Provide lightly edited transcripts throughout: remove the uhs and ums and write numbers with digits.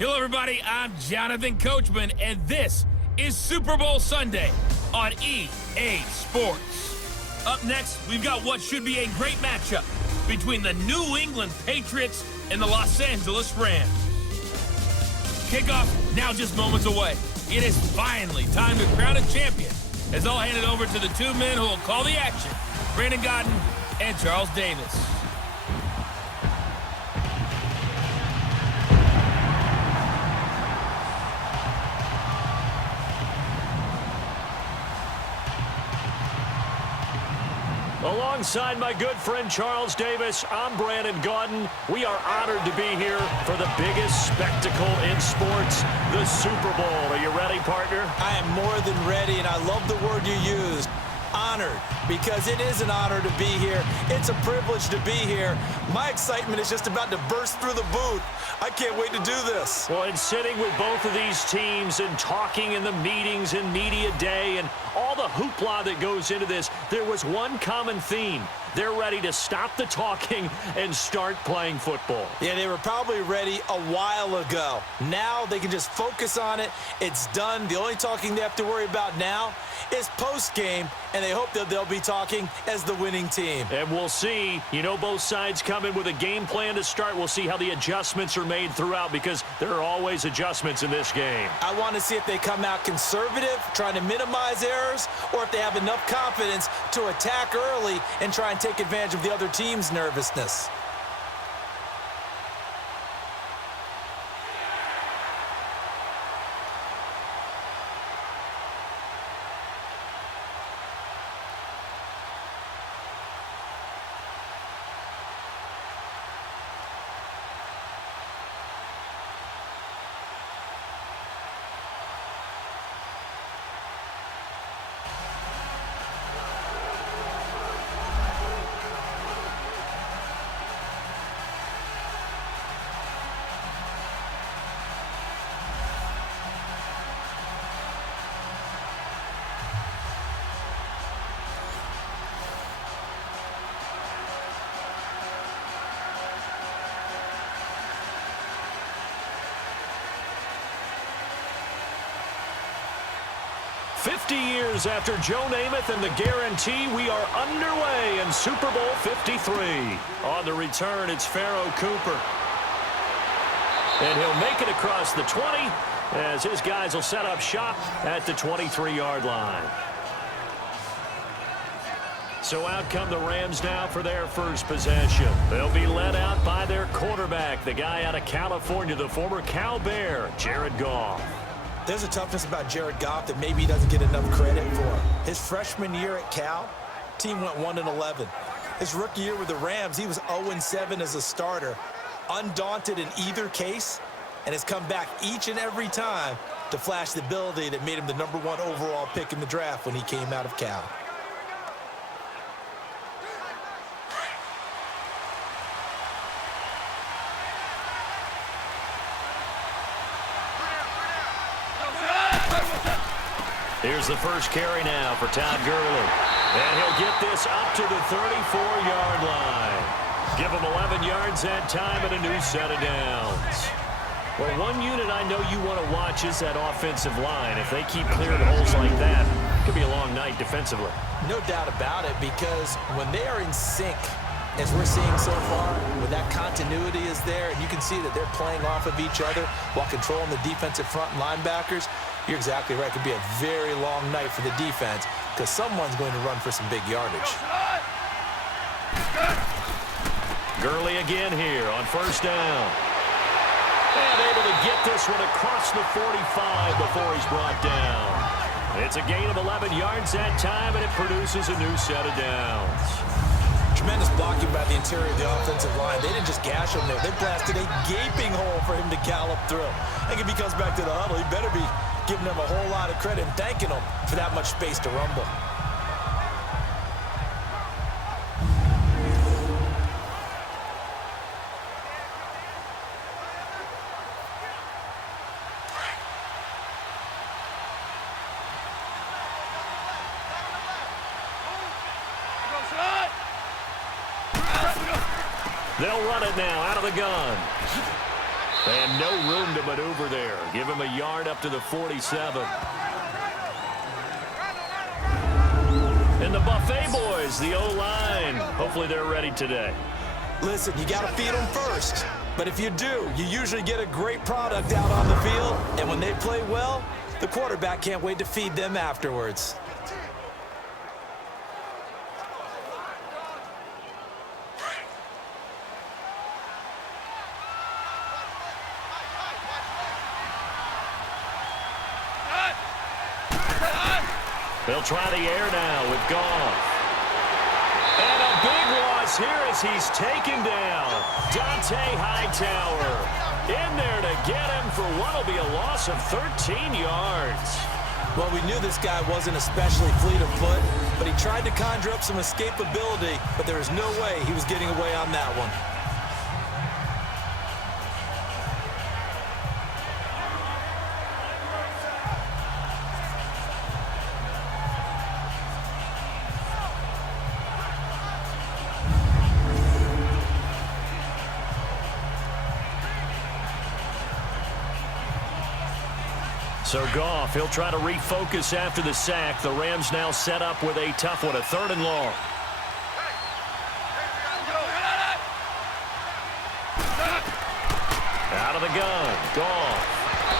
Hello, everybody. I'm Jonathan Coachman, and this is Super Bowl Sunday on EA Sports. Up next, we've got what should be a great matchup between the New England Patriots and the Los Angeles Rams. Kickoff now just moments away. It is finally time to crown a champion, as I'll hand it over to the two men who will call the action, Brandon Gaudin and Charles Davis. Alongside my good friend Charles Davis, I'm Brandon Gaudin. We are honored to be here for the biggest spectacle in sports, the Super Bowl. Are you ready, partner? I am more than ready, and I love the word you used, honored, because it is an honor to be here. It's a privilege to be here. My excitement is just about to burst through the booth. I can't wait to do this. Well, and sitting with both of these teams and talking in the meetings and media day and all the hoopla that goes into this, there was one common theme. They're ready to stop the talking and start playing football. Yeah, they were probably ready a while ago. Now they can just focus on it. It's done. The only talking they have to worry about now is post-game, and they hope that they'll be talking as the winning team. And we'll see. You know, both sides come in with a game plan to start. We'll see how the adjustments are made throughout, because there are always adjustments in this game. I want to see if they come out conservative, trying to minimize errors, or if they have enough confidence to attack early and try and take advantage of the other team's nervousness. Years after Joe Namath and the guarantee, we are underway in Super Bowl 53. On the return, it's Pharaoh Cooper. And he'll make it across the 20 as his guys will set up shop at the 23-yard line. So out come the Rams now for their first possession. They'll be led out by their quarterback, the guy out of California, the former Cal Bear, Jared Goff. There's a toughness about Jared Goff that maybe he doesn't get enough credit for. His freshman year at Cal, team went 1-11. His rookie year with the Rams, he was 0-7 as a starter, undaunted in either case, and has come back each and every time to flash the ability that made him the #1 overall pick in the draft when he came out of Cal. Here's the first carry now for Todd Gurley. And he'll get this up to the 34-yard line. Give him 11 yards that time and a new set of downs. Well, one unit I know you want to watch is that offensive line. If they keep clearing holes like that, it could be a long night defensively. No doubt about it, because when they are in sync, as we're seeing so far, when that continuity is there, and you can see that they're playing off of each other while controlling the defensive front and linebackers, you're exactly right. It could be a very long night for the defense because someone's going to run for some big yardage. Gurley again here on first down. And able to get this one across the 45 before he's brought down. It's a gain of 11 yards that time, and it produces a new set of downs. Tremendous blocking by the interior of the offensive line. They didn't just gash him there. They blasted a gaping hole for him to gallop through. I think if he comes back to the huddle, he better be giving them a whole lot of credit and thanking them for that much space to rumble. They'll run it now out of the gun. And no room to maneuver there. Give him a yard up to the 47. And the Buffet boys, the O-line. Hopefully they're ready today. Listen, you got to feed them first. But if you do, you usually get a great product out on the field. And when they play well, the quarterback can't wait to feed them afterwards. They'll try the air now with Goff. And a big loss here as he's taken down. Dante Hightower in there to get him for what will be a loss of 13 yards. Well, we knew this guy wasn't especially fleet of foot, but he tried to conjure up some escapability, but there was no way he was getting away on that one. So Goff, he'll try to refocus after the sack. The Rams now set up with a tough one, a 3rd and long. Out of the gun, Goff.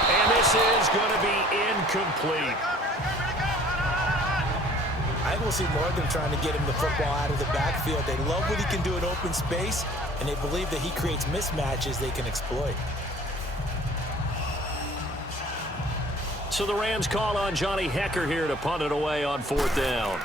And this is going to be incomplete. I think we'll see more of them trying to get him the football out of the backfield. They love what he can do in open space, and they believe that he creates mismatches they can exploit. So the Rams call on Johnny Hecker here to punt it away on 4th down.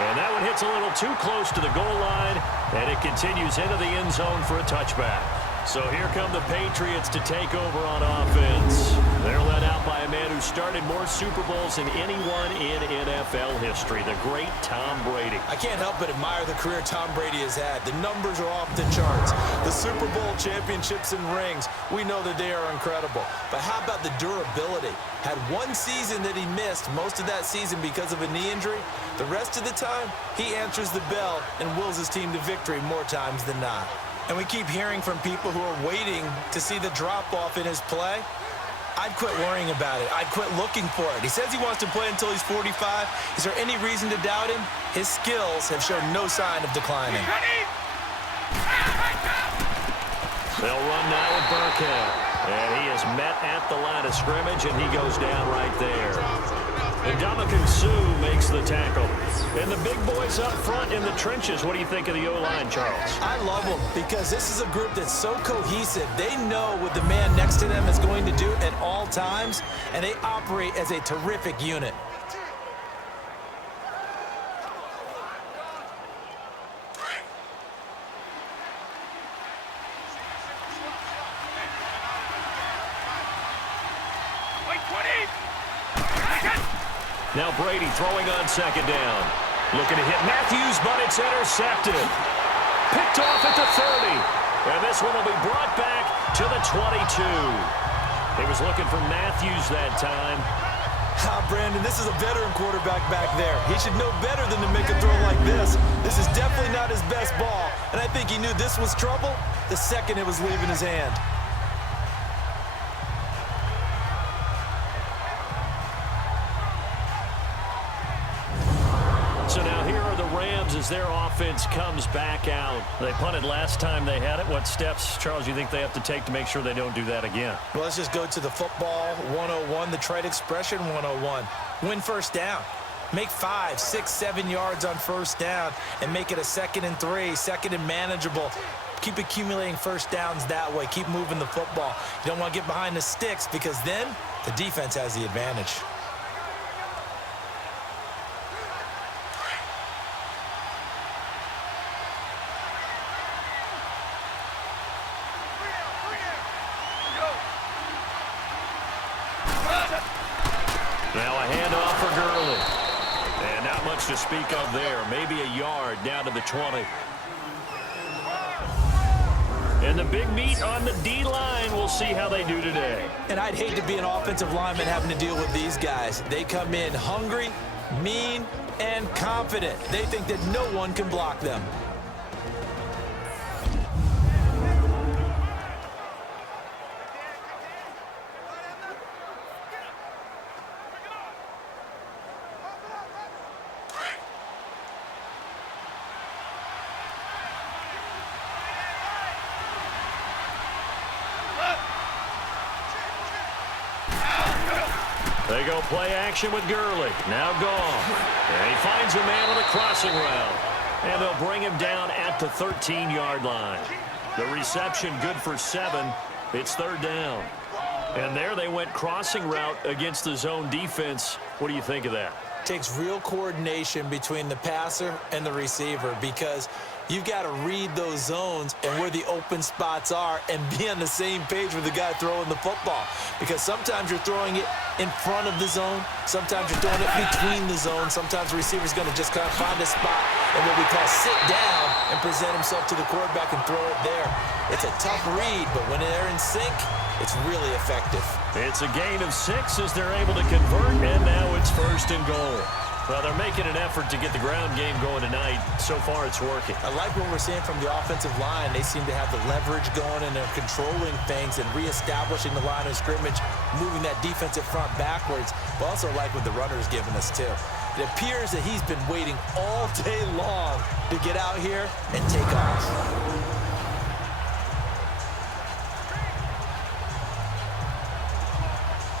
And that one hits a little too close to the goal line, and it continues into the end zone for a touchback. So here come the Patriots to take over on offense. They're led out by a man who started more Super Bowls than anyone in NFL history, the great Tom Brady. I can't help but admire the career Tom Brady has had. The numbers are off the charts. The Super Bowl championships and rings, we know that they are incredible. But how about the durability? Had one season that he missed, most of that season because of a knee injury. The rest of the time, he answers the bell and wills his team to victory more times than not. And we keep hearing from people who are waiting to see the drop-off in his play. I'd quit worrying about it. I'd quit looking for it. He says he wants to play until he's 45. Is there any reason to doubt him? His skills have shown no sign of declining. They'll run now with Burkhead. And he is met at the line of scrimmage, and he goes down right there. And Ndamukong Suh makes the tackle. And the big boys up front in the trenches. What do you think of the O-line, Charles? I love them because this is a group that's so cohesive. They know what the man next to them is going to do at all times, and they operate as a terrific unit. Now Brady throwing on 2nd down. Looking to hit Matthews, but it's intercepted. Picked off at the 30. And this one will be brought back to the 22. He was looking for Matthews that time. Brandon, this is a veteran quarterback back there. He should know better than to make a throw like this. This is definitely not his best ball. And I think he knew this was trouble the second it was leaving his hand. So now here are the Rams as their offense comes back out. They punted last time they had it. What steps, Charles, you think they have to take to make sure they don't do that again? Well, let's just go to the football 101, the trade expression 101. Win first down. Make 5, 6, 7 yards on first down and make it a 2nd and 3, 2nd and manageable. Keep accumulating first downs that way. Keep moving the football. You don't want to get behind the sticks because then the defense has the advantage. Now a handoff for Gurley. And not much to speak of there. Maybe a yard down to the 20. And the big meat on the D-line. We'll see how they do today. And I'd hate to be an offensive lineman having to deal with these guys. They come in hungry, mean, and confident. They think that no one can block them. They go play action with Gurley. Now gone. And he finds a man on a crossing route. And they'll bring him down at the 13-yard line. The reception good for 7. It's third down. And there they went crossing route against the zone defense. What do you think of that? Takes real coordination between the passer and the receiver because you've got to read those zones and where the open spots are and be on the same page with the guy throwing the football. Because sometimes you're throwing it in front of the zone. Sometimes you're throwing it between the zones. Sometimes the receiver's going to just kind of find a spot and what we call sit down and present himself to the quarterback and throw it there. It's a tough read, but when they're in sync, it's really effective. It's a gain of 6 as they're able to convert, and now it's first and goal. Well, they're making an effort to get the ground game going tonight. So far, it's working. I like what we're seeing from the offensive line. They seem to have the leverage going, and they're controlling things and reestablishing the line of scrimmage, moving that defensive front backwards. But also like what the runner's giving us, too. It appears that he's been waiting all day long to get out here and take off.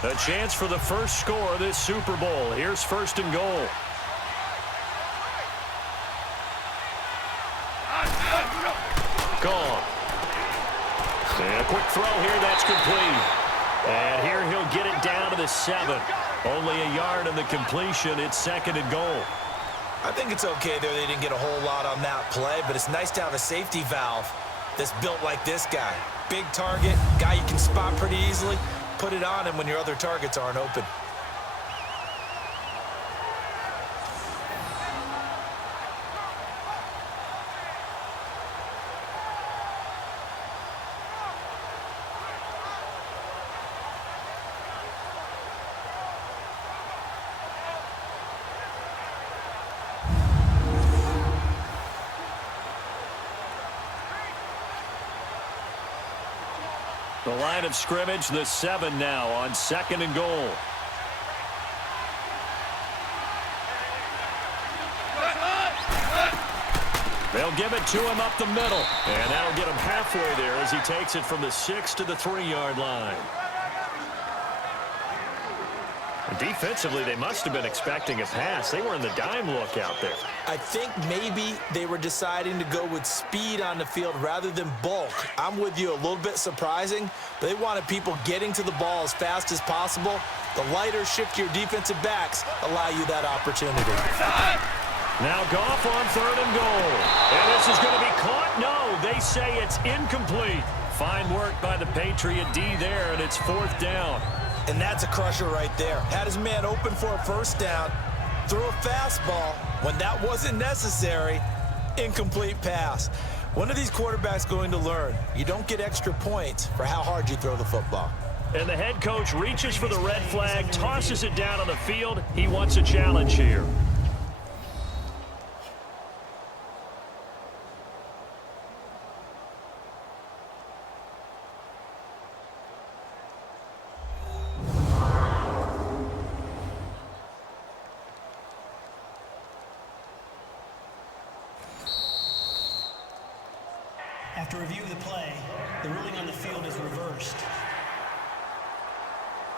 A chance for the first score of this Super Bowl. Here's first and goal. Gone. And a quick throw here, that's complete. And here he'll get it down to the 7. Only a yard on the completion. It's second and goal. I think it's okay there. They didn't get a whole lot on that play, but it's nice to have a safety valve that's built like this guy. Big target, guy you can spot pretty easily. Put it on him when your other targets aren't open. The line of scrimmage, the 7 now on second and goal. They'll give it to him up the middle. And that'll get him halfway there as he takes it from the 6 to the 3-yard line. And defensively, they must have been expecting a pass. They were in the dime look out there. I think maybe they were deciding to go with speed on the field rather than bulk. I'm with you, a little bit surprising, but they wanted people getting to the ball as fast as possible. The lighter, shiftier defensive backs allow you that opportunity. Now Goff on third and goal. And this is going to be caught. No, they say it's incomplete. Fine work by the Patriot D there, and it's fourth down. And that's a crusher right there. Had his man open for a first down, threw a fastball. When that wasn't necessary, incomplete pass. When are these quarterbacks going to learn? You don't get extra points for how hard you throw the football. And the head coach reaches for the red flag, tosses it down on the field. He wants a challenge here. After review of the play, the ruling on the field is reversed.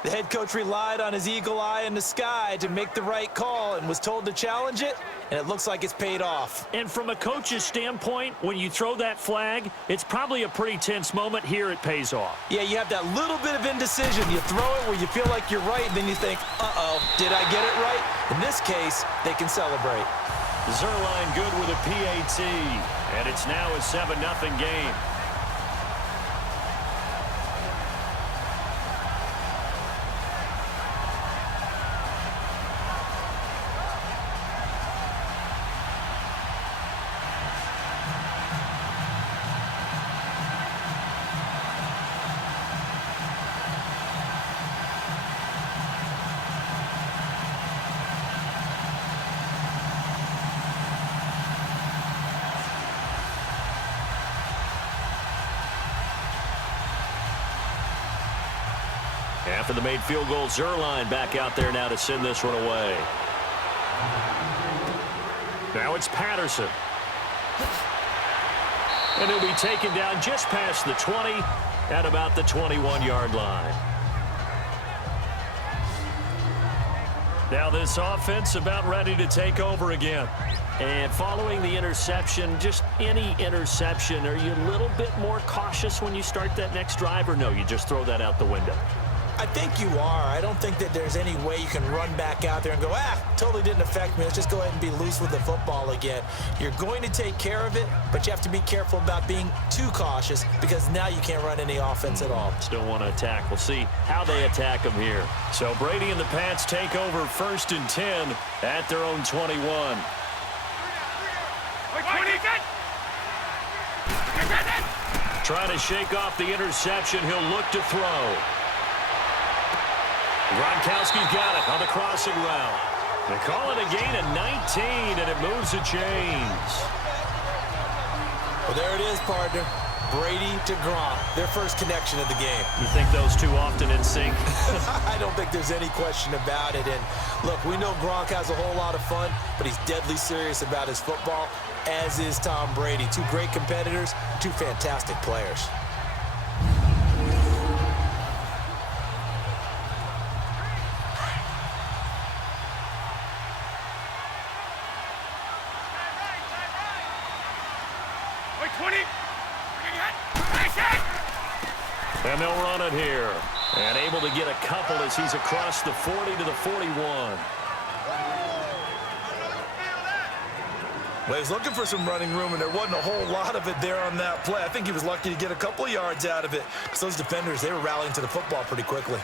The head coach relied on his eagle eye in the sky to make the right call and was told to challenge it, and it looks like it's paid off. And from a coach's standpoint, when you throw that flag, it's probably a pretty tense moment. Here it pays off. Yeah, you have that little bit of indecision. You throw it where you feel like you're right, and then you think, uh-oh, did I get it right? In this case, they can celebrate. Zerline good with a PAT, and it's now a 7-0 game. After the made field goal, Zerline back out there now to send this one away. Now it's Patterson. And he'll be taken down just past the 20 at about the 21-yard line. Now this offense about ready to take over again. And following the interception, just any interception, are you a little bit more cautious when you start that next drive, or no, you just throw that out the window? I think you are. I don't think that there's any way you can run back out there and go, totally didn't affect me. Let's just go ahead and be loose with the football again. You're going to take care of it, but you have to be careful about being too cautious because now you can't run any offense at all. Still want to attack. We'll see how they attack them here. So Brady and the Pats take over 1st and 10 at their own 21. Trying to shake off the interception. He'll look to throw. Gronkowski's got it on the crossing route. They call it a gain of 19, and it moves the chains. Well, there it is, partner. Brady to Gronk, their first connection of the game. You think those two often in sync? I don't think there's any question about it. And look, we know Gronk has a whole lot of fun, but he's deadly serious about his football, as is Tom Brady. Two great competitors, two fantastic players. And they'll run it here. And able to get a couple as he's across the 40 to the 41. Well, he's looking for some running room, and there wasn't a whole lot of it there on that play. I think he was lucky to get a couple of yards out of it. Because those defenders, they were rallying to the football pretty quickly.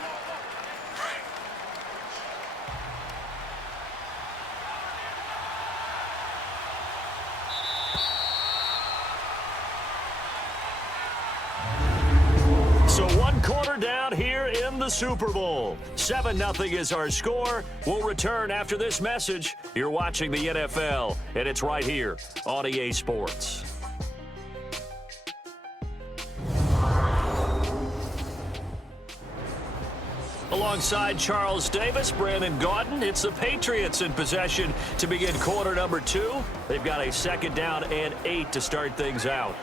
Down here in the Super Bowl. 7-0 is our score. We'll return after this message. You're watching the NFL, and it's right here on EA Sports. Alongside Charles Davis, Brandon Gaudin, it's the Patriots in possession to begin quarter number 2. They've got a 2nd down and 8 to start things out.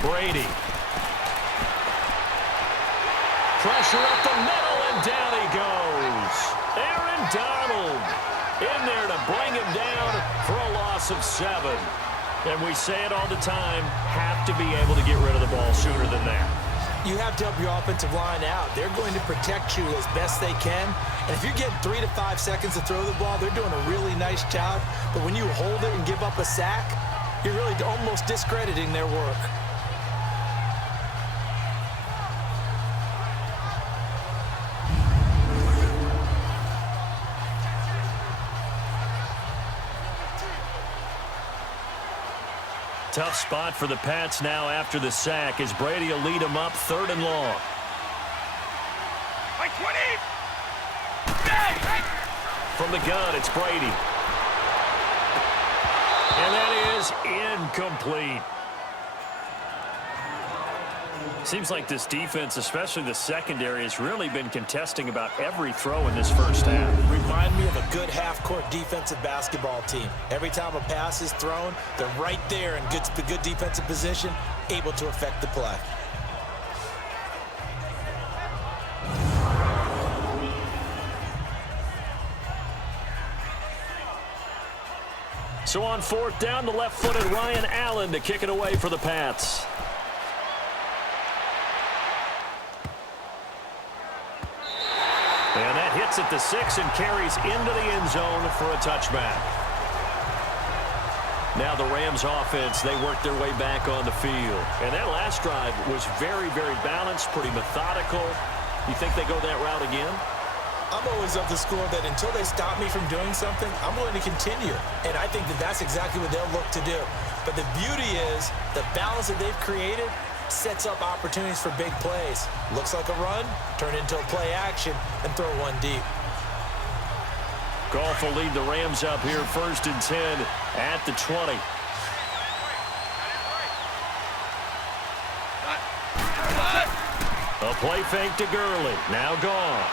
Brady. Pressure up the middle, and down he goes. Aaron Donald in there to bring him down for a loss of 7. And we say it all the time, have to be able to get rid of the ball sooner than that. You have to help your offensive line out. They're going to protect you as best they can. And if you're getting 3 to 5 seconds to throw the ball, they're doing a really nice job. But when you hold it and give up a sack, you're really almost discrediting their work. Tough spot for the Pats now after the sack as Brady will lead them up 3rd and long. From the gun, it's Brady. And that is incomplete. Seems like this defense, especially the secondary, has really been contesting about every throw in this first half. Remind me of a good half-court defensive basketball team. Every time a pass is thrown, they're right there in good defensive position, able to affect the play. So on 4th down, the left-footed Ryan Allen to kick it away for the Pats. And that hits at the 6 and carries into the end zone for a touchback. Now the Rams offense, they work their way back on the field. And that last drive was very, very balanced, pretty methodical. You think they go that route again? I'm always of the school that until they stop me from doing something, I'm going to continue. And I think that that's exactly what they'll look to do. But the beauty is the balance that they've created sets up opportunities for big plays. Looks like a run, turn into a play action, and throw one deep. Goff will lead the Rams up here 1st and 10 at the 20. A play fake to Gurley. Now Goff.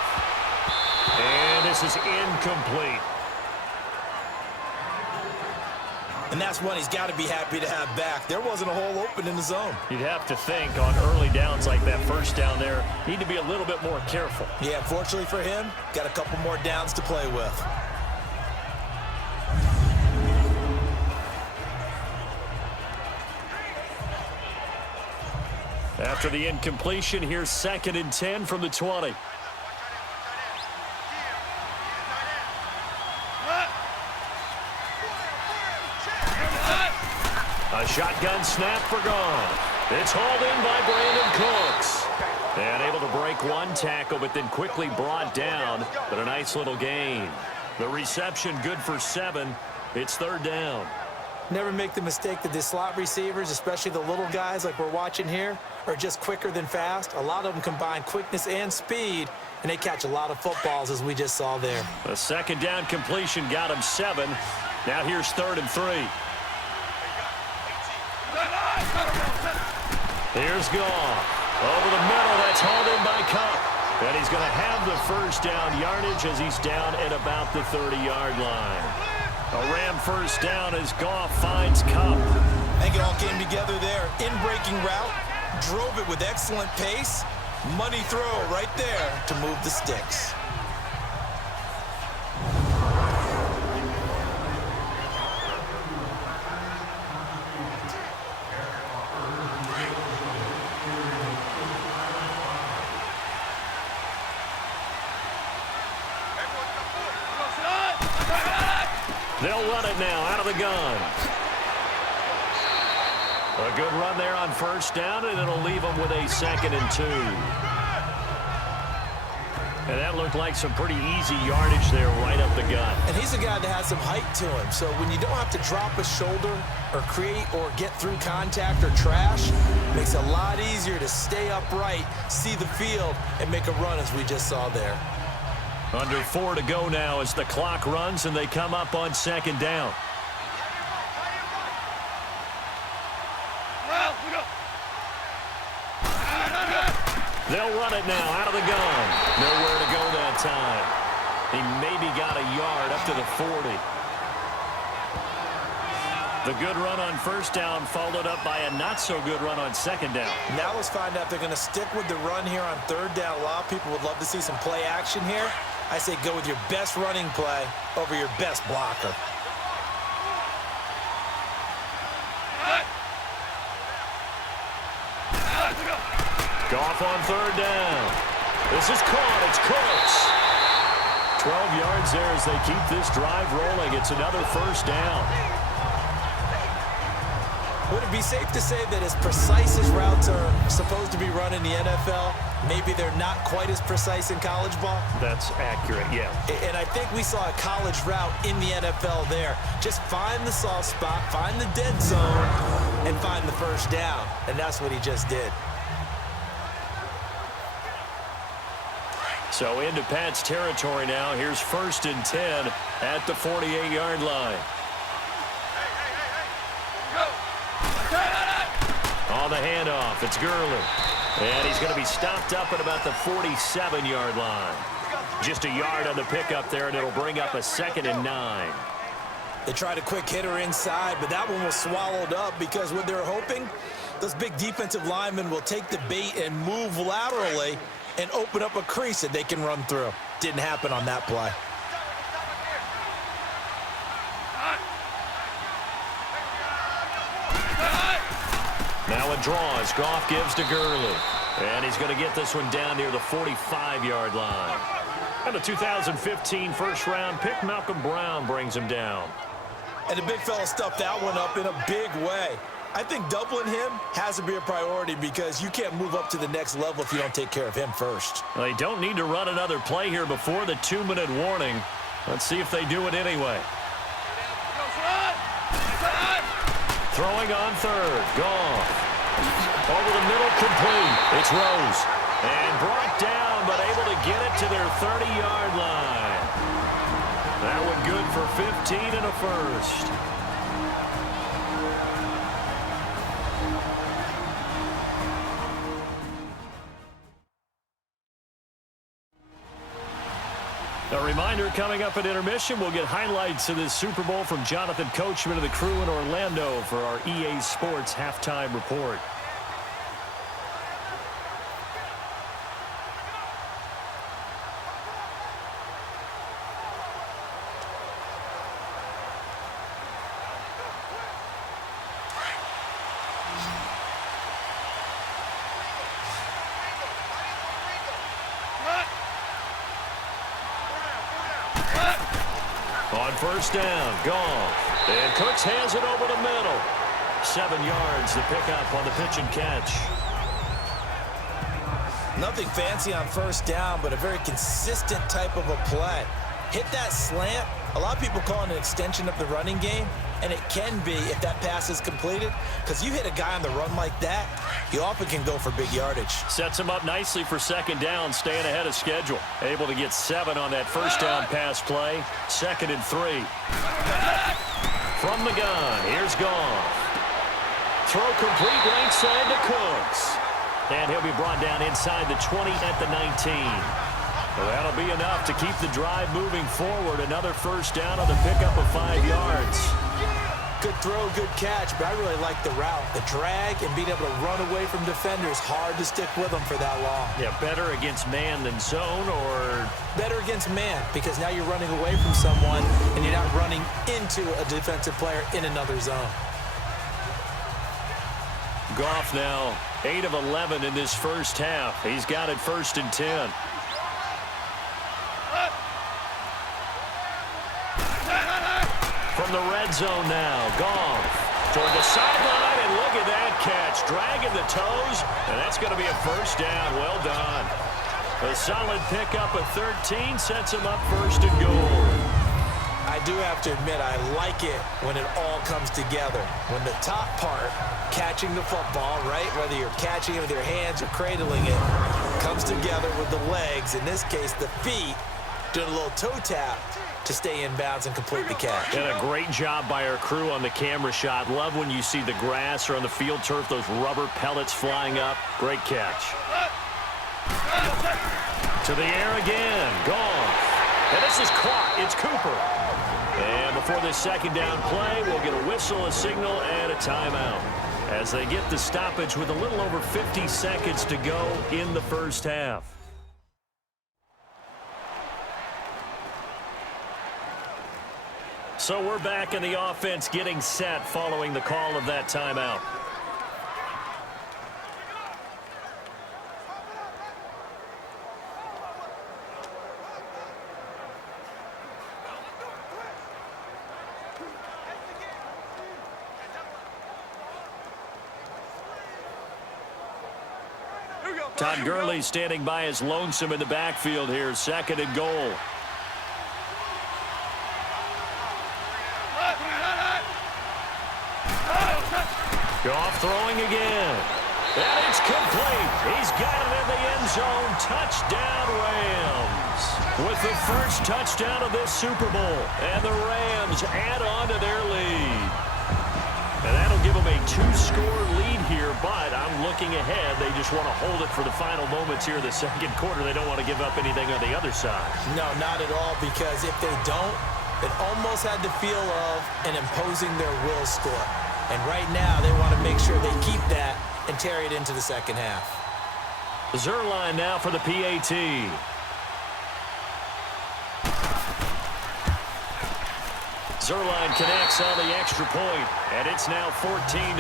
And this is incomplete. And that's one he's got to be happy to have back. There wasn't a hole open in the zone. You'd have to think on early downs like that, first down there, need to be a little bit more careful. Yeah, fortunately for him, got a couple more downs to play with. After the incompletion, here's 2nd and 10 from the 20. A shotgun snap for Goff. It's hauled in by Brandon Cooks. And able to break one tackle, but then quickly brought down. But a nice little gain. The reception good for 7. It's 3rd down. Never make the mistake that the slot receivers, especially the little guys like we're watching here, are just quicker than fast. A lot of them combine quickness and speed, and they catch a lot of footballs, as we just saw there. A 2nd down completion got him 7. Now here's 3rd and 3. Here's Goff. Over the middle, that's hauled in by Cup. And he's going to have the 1st down yardage as he's down at about the 30-yard line. A Ram 1st down as Goff finds Cup. I think it all came together there. In-breaking route, drove it with excellent pace. Money throw right there to move the sticks. They'll run it now out of the gun. A good run there on 1st down, and it'll leave them with a 2nd and 2. And that looked like some pretty easy yardage there right up the gut. And he's a guy that has some height to him. So when you don't have to drop a shoulder or create or get through contact or trash, it makes it a lot easier to stay upright, see the field, and make a run as we just saw there. Under 4 to go now as the clock runs and they come up on 2nd down. They'll run it now out of the gun. Nowhere to go that time. He maybe got a yard up to the 40. The good run on 1st down followed up by a not-so-good run on 2nd down. Now let's find out if they're going to stick with the run here on 3rd down. A lot of people would love to see some play action here. I say go with your best running play over your best blocker. Goff on 3rd down. This is caught. It's Cooks. 12 yards there as they keep this drive rolling. It's another 1st down. Would it be safe to say that as precise as routes are supposed to be run in the NFL, maybe they're not quite as precise in college ball? That's accurate, yeah. And I think we saw a college route in the NFL there. Just find the soft spot, find the dead zone, and find the 1st down. And that's what he just did. So into Pat's territory now. Here's 1st and 10 at the 48-yard line. On the handoff, it's Gurley. And he's going to be stopped up at about the 47-yard line. Just a yard on the pickup there, and it'll bring up a 2nd and 9. They tried a quick hitter inside, but that one was swallowed up because what they're hoping, those big defensive linemen will take the bait and move laterally and open up a crease that they can run through. Didn't happen on that play. Now a draw as Goff gives to Gurley. And he's going to get this one down near the 45-yard line. And the 2015 first-round pick, Malcolm Brown, brings him down. And the big fella stuffed that one up in a big way. I think doubling him has to be a priority because you can't move up to the next level if you don't take care of him first. Well, they don't need to run another play here before the 2-minute warning. Let's see if they do it anyway. Throwing on third. Goff. Over the middle, complete. It's Rose. And brought down, but able to get it to their 30-yard line. That one good for 15 and a first. A reminder, coming up at intermission, we'll get highlights of this Super Bowl from Jonathan Coachman of the crew in Orlando for our EA Sports halftime report. On first down, Goff. And Cooks hands it over the middle. 7 yards to pick up on the pitch and catch. Nothing fancy on first down, but a very consistent type of a play. Hit that slant. A lot of people call it an extension of the running game, and it can be if that pass is completed, because you hit a guy on the run like that, you often can go for big yardage. Sets him up nicely for second down, staying ahead of schedule. Able to get 7 on that first down pass play. 2nd and 3. From the gun, here's Goff. Throw complete right side to Cooks. And he'll be brought down inside the 20 at the 19. Well, that'll be enough to keep the drive moving forward. Another first down on the pickup of 5 yards. Good throw, good catch, but I really like the route. The drag and being able to run away from defenders, hard to stick with them for that long. Yeah, better against man than zone, or? Better against man, because now you're running away from someone and you're not running into a defensive player in another zone. Goff now 8 of 11 in this first half. He's got it 1st and 10. From the red zone now, Goff toward the sideline, and look at that catch. Dragging the toes, and that's going to be a first down. Well done. A solid pickup of 13 sets him up 1st and goal. I do have to admit, I like it when it all comes together. When the top part, catching the football, right, whether you're catching it with your hands or cradling it, comes together with the legs, in this case the feet, doing a little toe tap to stay in bounds and complete the catch. And a great job by our crew on the camera shot. Love when you see the grass or on the field turf, those rubber pellets flying up. Great catch. To the air again. Goff. And this is caught. It's Cooper. And before this second down play, we'll get a whistle, a signal, and a timeout as they get the stoppage with a little over 50 seconds to go in the first half. So we're back in the offense getting set following the call of that timeout. Todd Gurley standing by his lonesome in the backfield here. 2nd and goal. Goff throwing again. And it's complete. He's got it in the end zone. Touchdown, Rams. With the first touchdown of this Super Bowl. And the Rams add on to their lead. And that'll give them a 2-score lead here, but I'm looking ahead. They just want to hold it for the final moments here in the second quarter. They don't want to give up anything on the other side. No, not at all, because if they don't, it almost had the feel of an imposing their will score. And right now, they want to make sure they keep that and carry it into the second half. Zerline now for the PAT. Zerline connects on the extra point, and it's now 14-0.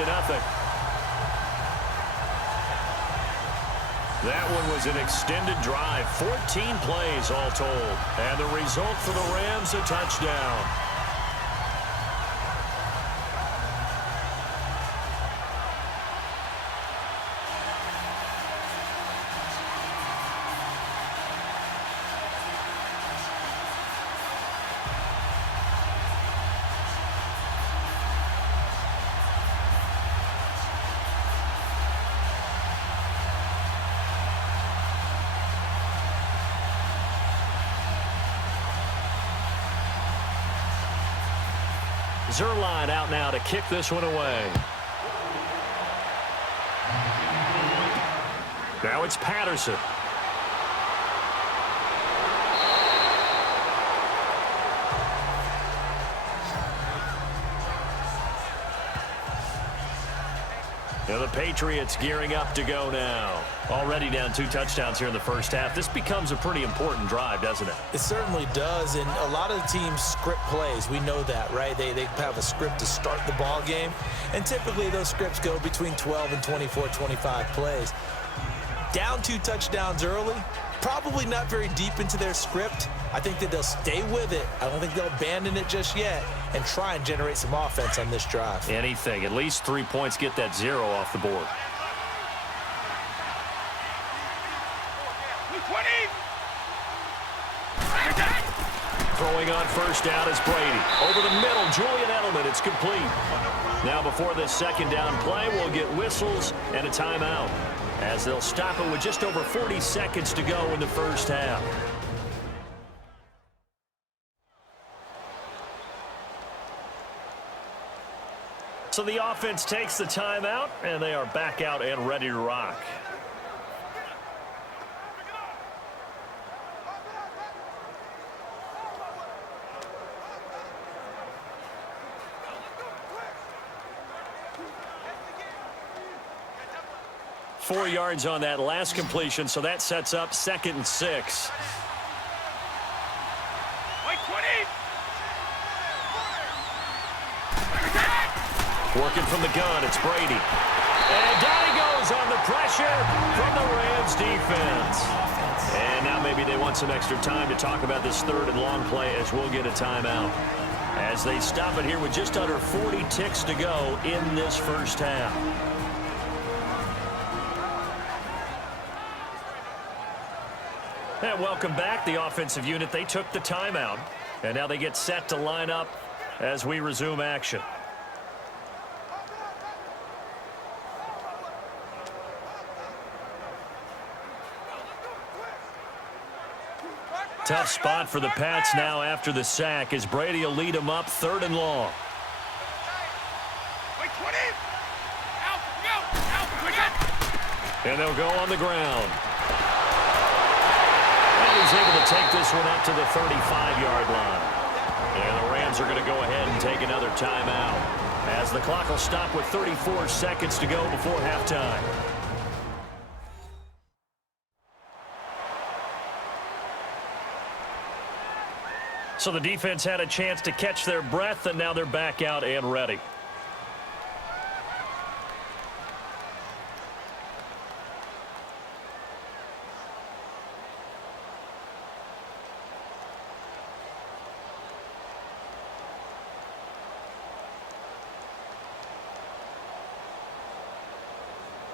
That one was an extended drive, 14 plays all told. And the result for the Rams, a touchdown. LIII out now to kick this one away. Now it's Patterson. Now the Patriots gearing up to go now. Already down 2 touchdowns here in the first half. This becomes a pretty important drive, doesn't it? It certainly does, and a lot of the teams script plays. We know that, right? They have a script to start the ball game, and typically those scripts go between 12 and 24, 25 plays. Down 2 touchdowns early, probably not very deep into their script. I think that they'll stay with it. I don't think they'll abandon it just yet and try and generate some offense on this drive. Anything. At least 3 points, get that 0 off the board. Throwing on first down is Brady. Over the middle, Julian Edelman. It's complete. Now before this second down play, we'll get whistles and a timeout, as they'll stop it with just over 40 seconds to go in the first half. So the offense takes the timeout, and they are back out and ready to rock. Four yards on that last completion, so that sets up 2nd and 6. Working from the gun, it's Brady. And down he goes on the pressure from the Rams defense. And now maybe they want some extra time to talk about this 3rd and long play, as we'll get a timeout, as they stop it here with just under 40 ticks to go in this first half. And welcome back, the offensive unit. They took the timeout, and now they get set to line up as we resume action. Tough spot for the Pats now after the sack, as Brady will lead them up 3rd and long. And they'll go on the ground. And he's able to take this one up to the 35-yard line. And the Rams are going to go ahead and take another timeout, as the clock will stop with 34 seconds to go before halftime. So the defense had a chance to catch their breath, and now they're back out and ready.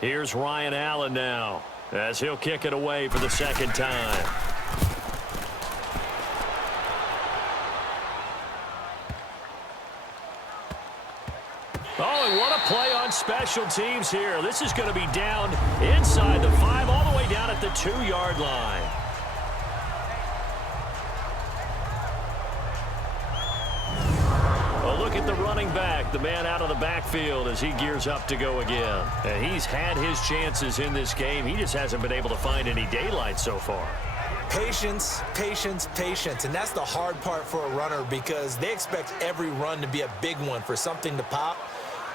Here's Ryan Allen now, as he'll kick it away for the 2nd time. Oh, and what a play on special teams here. This is going to be down inside the 5, all the way down at the 2-yard line. Well, look at the running back, the man out of the backfield, as he gears up to go again. And he's had his chances in this game. He just hasn't been able to find any daylight so far. Patience, patience, patience. And that's the hard part for a runner, because they expect every run to be a big one for something to pop.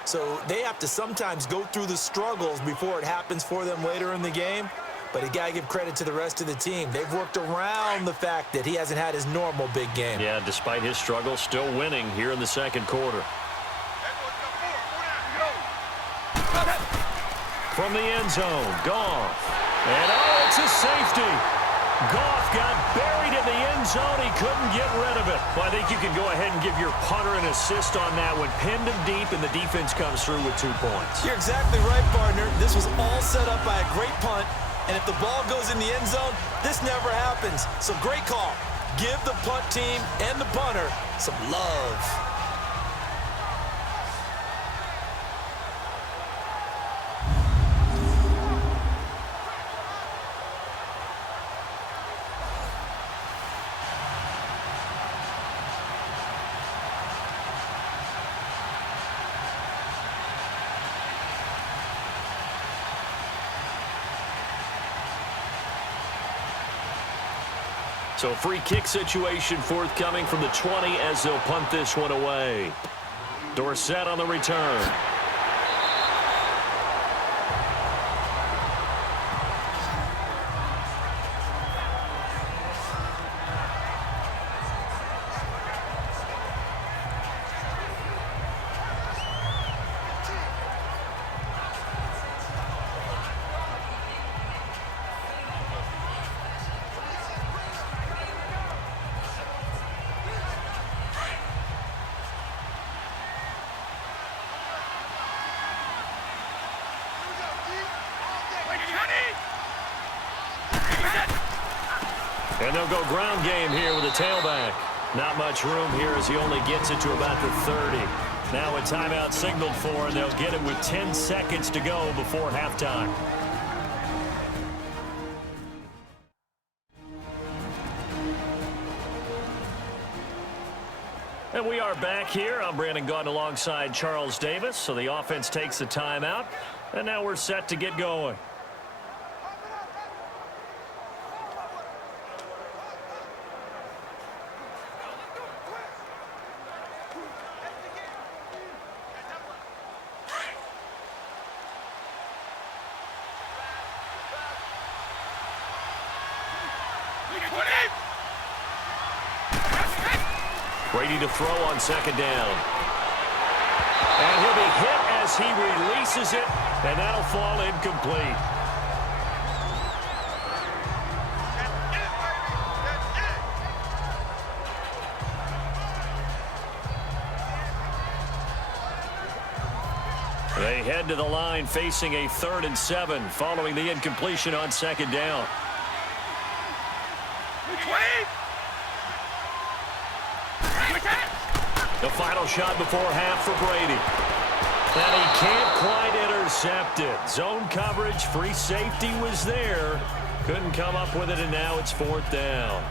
So they have to sometimes go through the struggles before it happens for them later in the game. But you got to give credit to the rest of the team. They've worked around the fact that he hasn't had his normal big game. Yeah, despite his struggles, still winning here in the 2nd quarter. From the end zone, Goff. And oh, it's a safety. Goff got buried in the end zone. He couldn't get rid of it. Well, I think you can go ahead and give your punter an assist on that one. Pinned him deep, and the defense comes through with 2 points. You're exactly right, partner. This was all set up by a great punt. And if the ball goes in the end zone, this never happens. So great call. Give the punt team and the punter some love. So free kick situation forthcoming from the 20 as they'll punt this one away. Dorsett on the return. And they'll go ground game here with a tailback. Not much room here as he only gets it to about the 30. Now a timeout signaled for, and they'll get it with 10 seconds to go before halftime. And we are back here. I'm Brandon Gaunt alongside Charles Davis. So the offense takes the timeout, and now we're set to get going. Brady to throw on second down. And he'll be hit as he releases it, and that'll fall incomplete. They head to the line facing a 3rd and 7 following the incompletion on second down. The final shot before half for Brady. And he can't quite intercept it. Zone coverage, free safety was there. Couldn't come up with it, and now it's 4th down.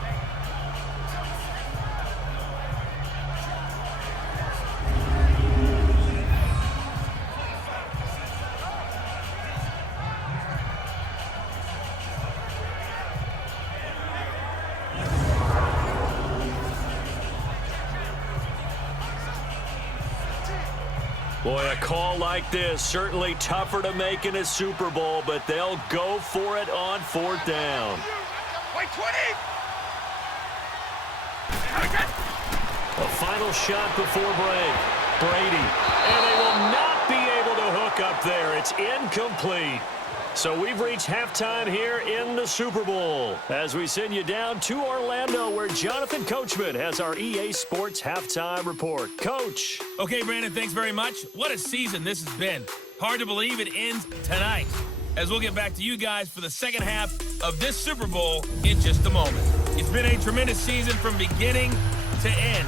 Boy, a call like this, certainly tougher to make in a Super Bowl, but they'll go for it on 4th down. A final shot before Brady. And they will not be able to hook up there. It's incomplete. So we've reached halftime here in the Super Bowl as we send you down to Orlando where Jonathan Coachman has our EA Sports Halftime Report. Coach. Okay, Brandon, thanks very much. What a season this has been. Hard to believe it ends tonight, as we'll get back to you guys for the second half of this Super Bowl in just a moment. It's been a tremendous season from beginning to end,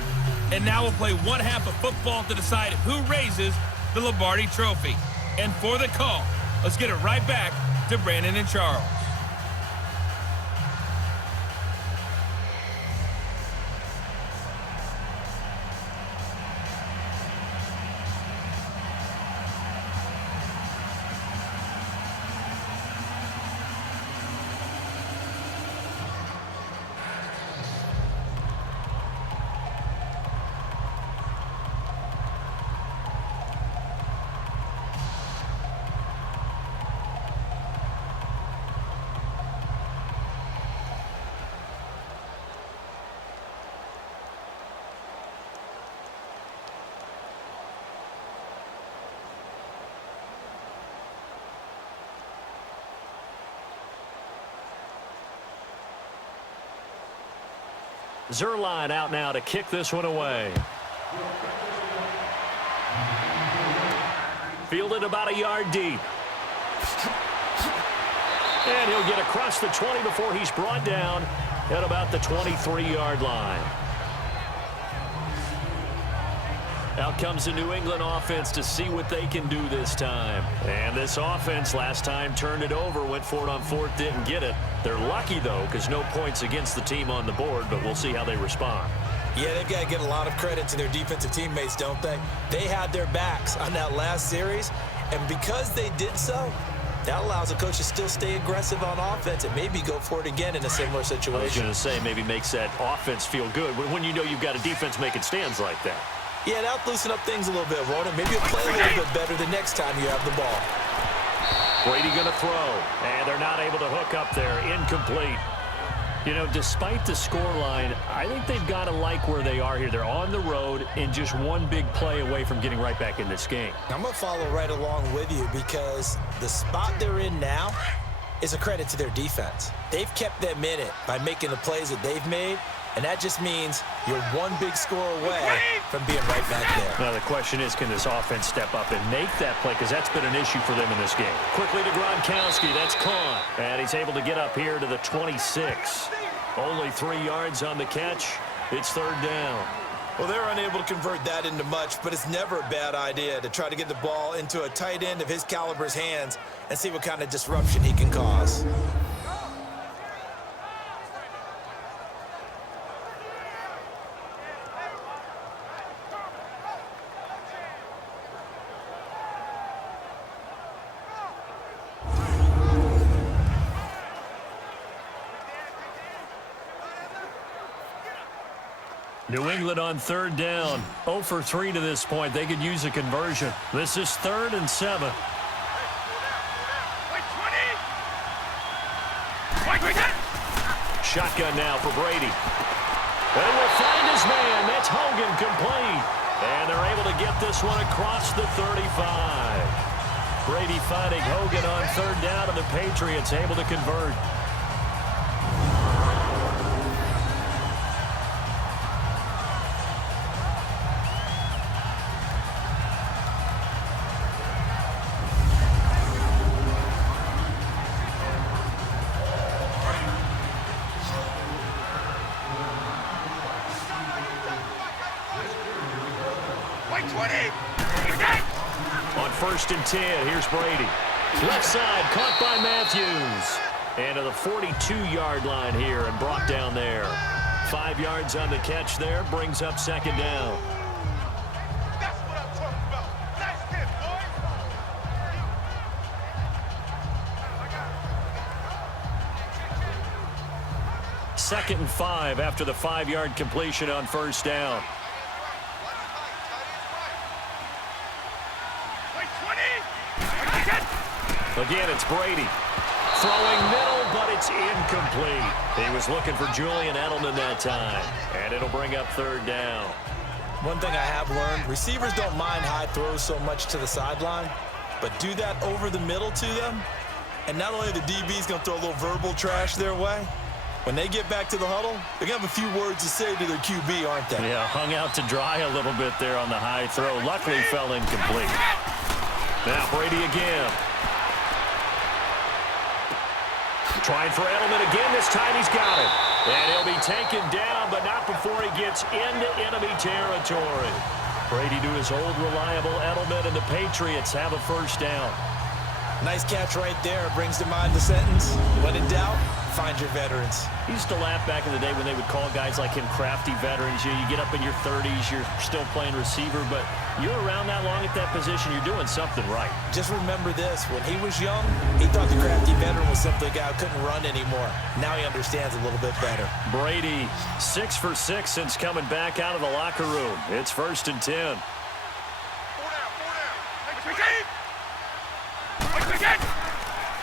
and now we'll play one half of football to decide who raises the Lombardi Trophy. And for the call, let's get it right back to Brandon and Charles. Zerline out now to kick this one away. Fielded about a yard deep. And he'll get across the 20 before he's brought down at about the 23-yard line. Out comes the New England offense to see what they can do this time. And this offense last time turned it over, went for it on 4th, didn't get it. They're lucky, though, because no points against the team on the board, but we'll see how they respond. Yeah, they've got to give a lot of credit to their defensive teammates, don't they? They had their backs on that last series, and because they did so, That allows a coach to still stay aggressive on offense and maybe go for it again in a similar situation. I was going to say, maybe makes that offense feel good when you know you've got a defense making stands like that. Yeah, that'll loosen up things a little bit, won't it? Maybe you'll play a little bit better the next time you have the ball. Brady going to throw, and they're not able to hook up there. Incomplete. You know, despite the scoreline, I think they've got to like where they are here. They're on the road and just one big play away from getting right back in this game. I'm going to follow right along with you because the spot they're in now is a credit to their defense. They've kept them in it by making the plays that they've made, and that just means you're one big score away from being right back there. Now, the question is, can this offense step up and make that play? Because that's been an issue for them in this game. Quickly to Gronkowski. That's caught. And he's able to get up here to the 26. Only 3 yards on the catch. It's third down. Well, they're unable to convert that into much, but it's never a bad idea to try to get the ball into a tight end of his caliber's hands and see what kind of disruption he can cause. New England on third down. 0 for 3 to this point. They could use a conversion. This is 3rd and 7. Shotgun now for Brady. They will find his man. That's Hogan, complete. And they're able to get this one across the 35. Brady finding Hogan on third down, and the Patriots able to convert. On 1st and 10, here's Brady. Left side, caught by Matthews. And to the 42-yard line here and brought down there. 5 yards on the catch there, brings up 2nd down. That's what I'm talking about. Nice hit, boy. 2nd and 5 after the 5-yard completion on 1st down. Again, it's Brady. Throwing middle, but it's incomplete. He was looking for Julian Edelman that time. And it'll bring up 3rd down. One thing I have learned, receivers don't mind high throws so much to the sideline, but do that over the middle to them, and not only the DB's going to throw a little verbal trash their way, when they get back to the huddle, they're going to have a few words to say to their QB, aren't they? Yeah, hung out to dry a little bit there on the high throw. Luckily, fell incomplete. Now Brady again. Trying for Edelman again. This time he's got it. And he'll be taken down, but not before he gets into enemy territory. Brady to his old reliable Edelman, and the Patriots have a 1st down. Nice catch right there. Brings to mind the sentence, when in doubt, find your veterans. He used to laugh back in the day when they would call guys like him crafty veterans. You get up in your 30s, you're still playing receiver, but you're around that long at that position, you're doing something right. Just remember this, when he was young, he thought the crafty veteran was simply a guy who couldn't run anymore. Now he understands a little bit better. Brady, 6 for 6 since coming back out of the locker room. It's 1st and 10.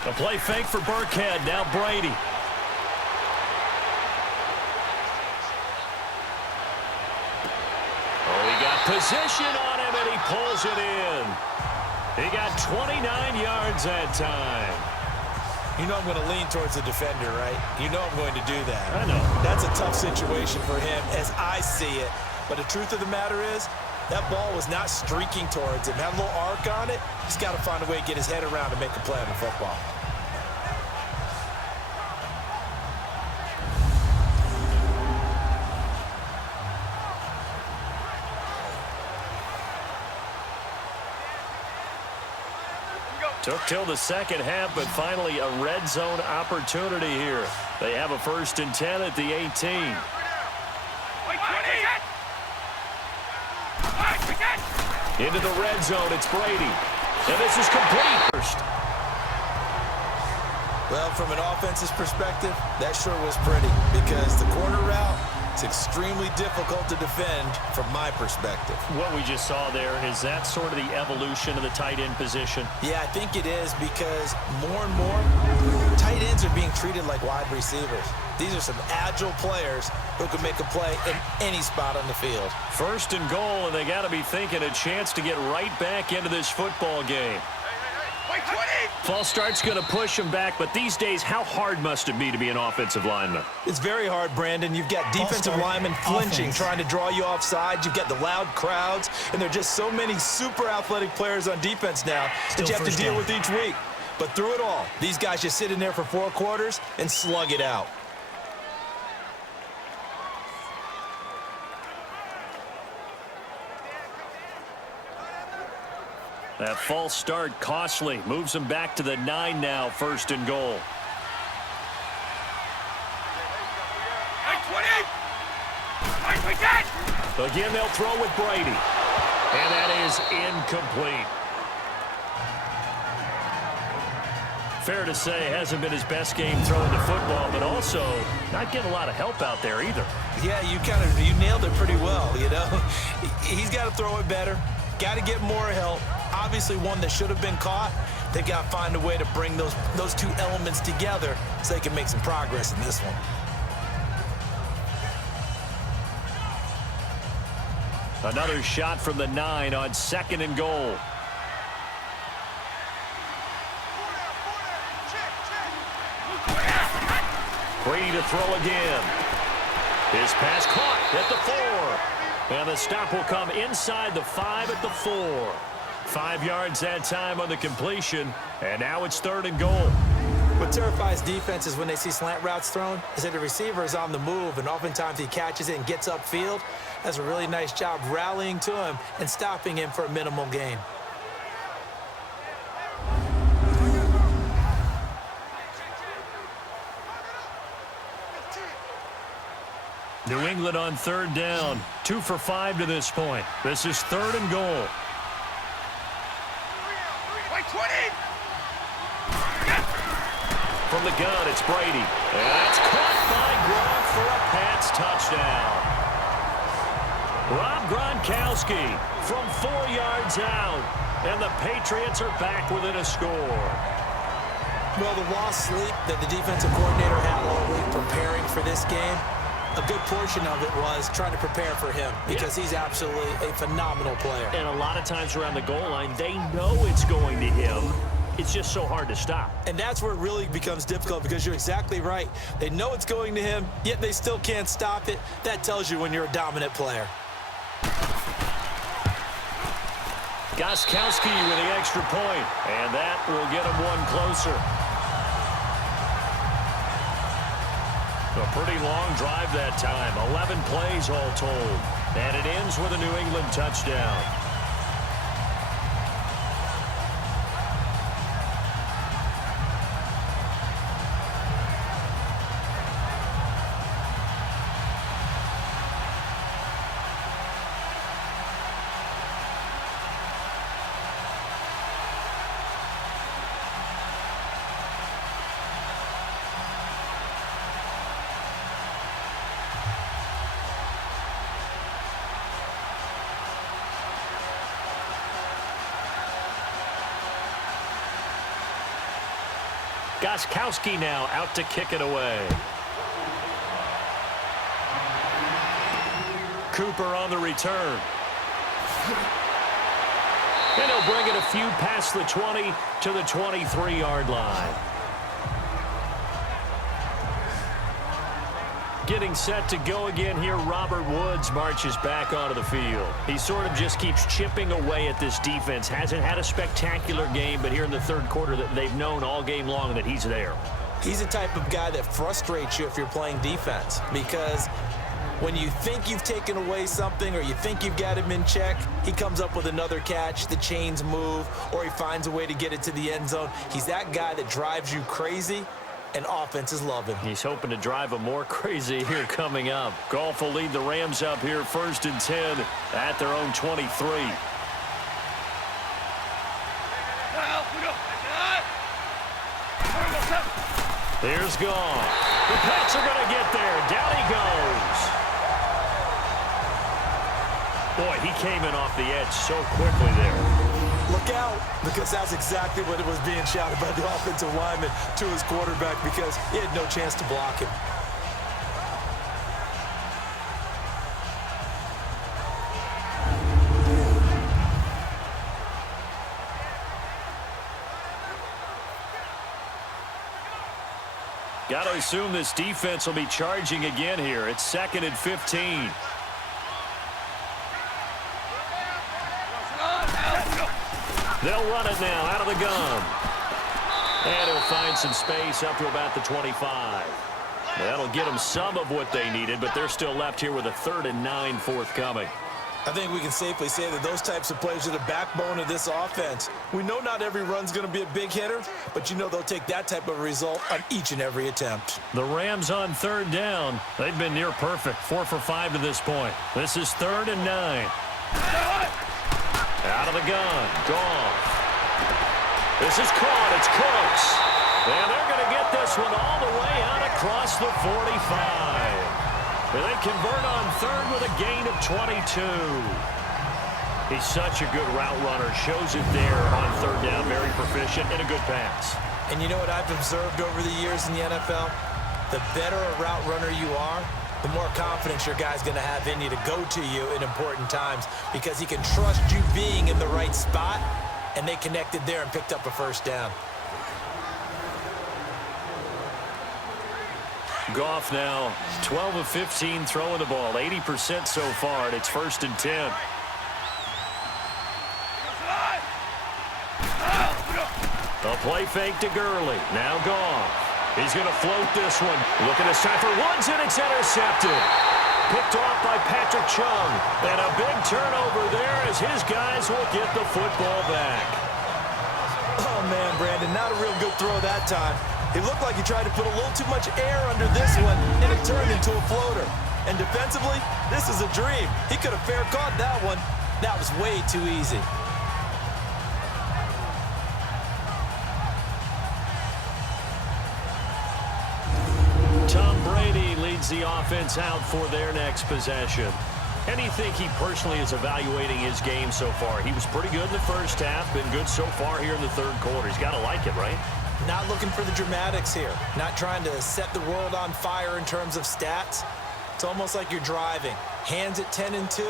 A play fake for Burkhead. Now Brady. Oh, he got position on him, and he pulls it in. He got 29 yards that time. You know I'm going to lean towards the defender, right? You know I'm going to do that. I know. That's a tough situation for him as I see it. But the truth of the matter is, that ball was not streaking towards him. Had a little arc on it. He's got to find a way to get his head around and make a play on the football. Took till the 2nd half, but finally a red zone opportunity here. They have a 1st and 10 at the 18. Into the red zone, it's Brady. And this is complete. Well, from an offense's perspective, that sure was pretty because the corner route is extremely difficult to defend from my perspective. What we just saw there, is that sort of the evolution of the tight end position? Yeah, I think it is because more and more tight ends are being treated like wide receivers. These are some agile players who can make a play in any spot on the field. First and goal, and they got to be thinking a chance to get right back into this football game. Wait, 20! False start's going to push him back, but these days, how hard must it be to be an offensive lineman? It's very hard, Brandon. You've got defensive linemen flinching, trying to draw you off sides. You've got the loud crowds, and there are just so many super athletic players on defense now that you have to deal with each week. But through it all, these guys just sit in there for 4 quarters and slug it out. That false start costly. Moves him back to the 9 now, first and goal. Hey, 20! Again, they'll throw with Brady. And that is incomplete. Fair to say, hasn't been his best game throwing the football, but also not getting a lot of help out there either. Yeah, you nailed it pretty well, you know. He's got to throw it better. Got to get more help. Obviously one that should have been caught. They've got to find a way to bring those two elements together so they can make some progress in this one. Another shot from the 9 on second and goal. Brady to throw again. His pass caught at the 4. And the stop will come inside the 5 at the 4. 5 yards that time on the completion. And now it's third and goal. What terrifies defenses when they see slant routes thrown is that the receiver is on the move, and oftentimes he catches it and gets upfield. Does a really nice job rallying to him and stopping him for a minimal gain. New England on third down. 2 for 5 to this point. This is third and goal. Wait, 20! From the gun, it's Brady. And that's caught by Gronk for a Pats touchdown. Rob Gronkowski from 4 yards out. And the Patriots are back within a score. Well, the lost sleep that the defensive coordinator had all week preparing for this game, a good portion of it was trying to prepare for him because he's absolutely a phenomenal player. And a lot of times around the goal line, they know it's going to him. It's just so hard to stop. And that's where it really becomes difficult because you're exactly right. They know it's going to him, yet they still can't stop it. That tells you when you're a dominant player. Gostkowski with the extra point, and that will get him one closer. A pretty long drive that time, 11 plays all told, and it ends with a New England touchdown. Gostkowski now out to kick it away. Cooper on the return. And he'll bring it a few past the 20 to the 23-yard line. Getting set to go again here, Robert Woods marches back onto the field. He sort of just keeps chipping away at this defense. Hasn't had a spectacular game, but here in the third quarter that they've known all game long that he's there. He's the type of guy that frustrates you if you're playing defense because when you think you've taken away something or you think you've got him in check, he comes up with another catch, the chains move, or he finds a way to get it to the end zone. He's that guy that drives you crazy, and offenses love him. He's hoping to drive him more crazy here coming up. Goff will lead the Rams up here first and 10 at their own 23. Here's Goff. The Pats are going to get there. Down he goes. Boy, he came in off the edge so quickly there. Look out, because that's exactly what it was being shouted by the offensive lineman to his quarterback, because he had no chance to block him. Got to assume this defense will be charging again here. It's 2nd and 15. They'll run it now out of the gun. And he'll find some space up to about the 25. That'll get them some of what they needed, but they're still left here with a 3rd and 9 forthcoming. I think we can safely say that those types of plays are the backbone of this offense. We know not every run's going to be a big hitter, but you know they'll take that type of result on each and every attempt. The Rams on 3rd down. They've been near perfect, 4 for 5 to this point. This is 3rd and 9. Out of the gun, Goff. This is caught, it's close. And they're going to get this one all the way out across the 45. And they convert on 3rd with a gain of 22. He's such a good route runner. Shows it there on 3rd down. Very proficient and a good pass. And you know what I've observed over the years in the NFL? The better a route runner you are, the more confidence your guy's going to have in you to go to you in important times, because he can trust you being in the right spot, and they connected there and picked up a 1st down. Goff now 12 of 15 throwing the ball, 80% so far, and it's 1st and 10. A play fake to Gurley. Now Goff. He's going to float this one. Looking to time for Woods, and it's intercepted. Picked off by Patrick Chung. And a big turnover there as his guys will get the football back. Oh, man, Brandon, not a real good throw that time. It looked like he tried to put a little too much air under this one, and it turned into a floater. And defensively, this is a dream. He could have fair caught that one. That was way too easy. Tom Brady leads the offense out for their next possession. And you think he personally is evaluating his game so far? He was pretty good in the first half, been good so far here in the 3rd quarter. He's got to like it, right? Not looking for the dramatics here. Not trying to set the world on fire in terms of stats. It's almost like you're driving. Hands at 10 and 2,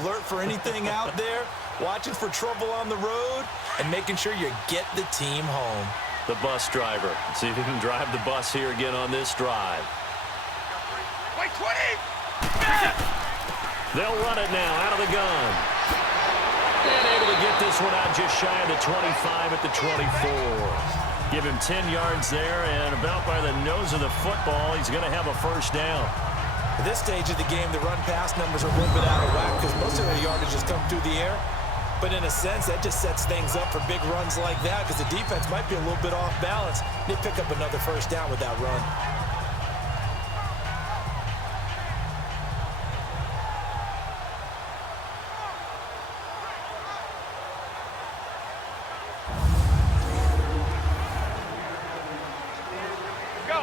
alert for anything out there, watching for trouble on the road, and making sure you get the team home. The bus driver. Let's see if he can drive the bus here again on this drive. Wait, 20! They'll run it now out of the gun. And able to get this one out just shy of the 25 at the 24. Give him 10 yards there, and about by the nose of the football, he's going to have a 1st down. At this stage of the game, the run-pass numbers are a little bit out of whack because most of the yardage has come through the air. But in a sense, that just sets things up for big runs like that because the defense might be a little bit off balance. They pick up another 1st down with that run.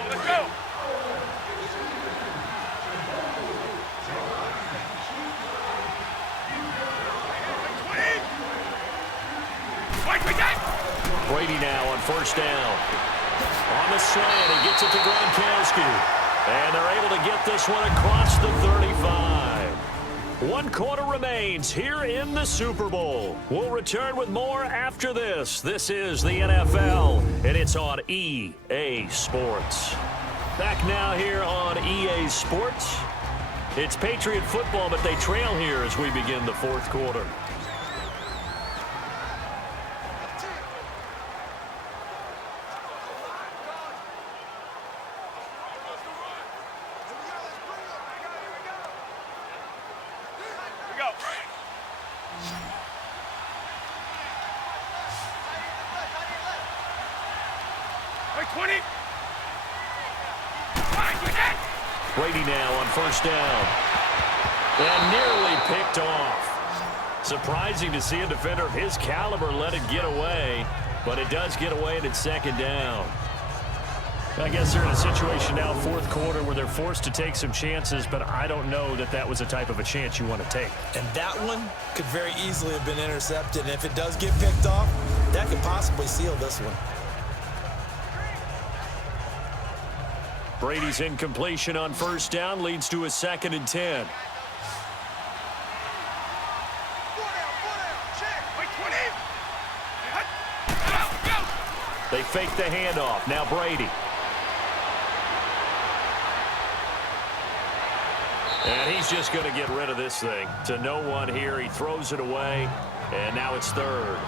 Let's go! Brady now on 1st down. On the slant, he gets it to Gronkowski. And they're able to get this one across the 35. 1 quarter remains here in the Super Bowl. We'll return with more after this. This is the NFL, and it's on EA Sports. Back now here on EA Sports. It's Patriot football, but they trail here as we begin the 4th quarter. Brady now on 1st down. And nearly picked off. Surprising to see a defender of his caliber let it get away, but it does get away and it's 2nd down. I guess they're in a situation now, fourth quarter, where they're forced to take some chances, but I don't know that that was the type of a chance you want to take. And that one could very easily have been intercepted. And if it does get picked off, that could possibly seal this one. Brady's incompletion on first down leads to a 2nd and 10. They fake the handoff. Now Brady. And he's just going to get rid of this thing. To no one here. He throws it away. And now it's 3rd.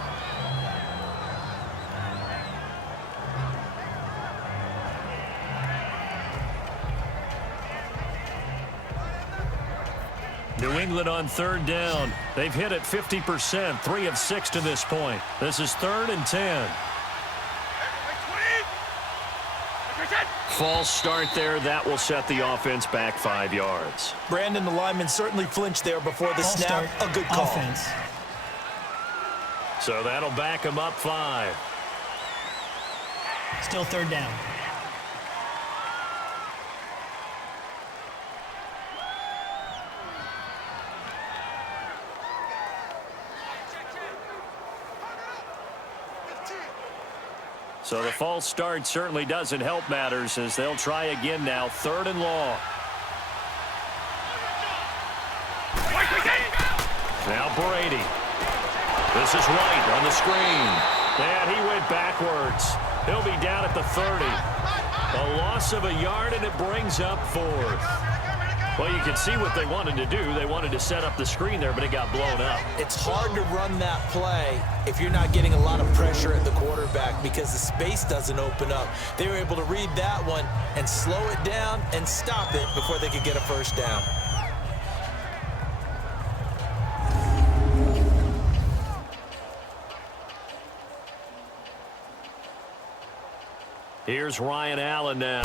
New England on 3rd down. They've hit it 50%, 3 of 6 to this point. This is 3rd and 10. False start there. That will set the offense back 5 yards. Brandon, the lineman certainly flinched there before the snap. A good call. Offense. So that'll back him up 5. Still 3rd down. So the false start certainly doesn't help matters as they'll try again now. 3rd and long. Now Brady. This is White on the screen. And he went backwards. He'll be down at the 30. A loss of a yard, and it brings up 4th. Well, you can see what they wanted to do. They wanted to set up the screen there, but it got blown up. It's hard to run that play if you're not getting a lot of pressure at the quarterback because the space doesn't open up. They were able to read that one and slow it down and stop it before they could get a first down. Here's Ryan Allen now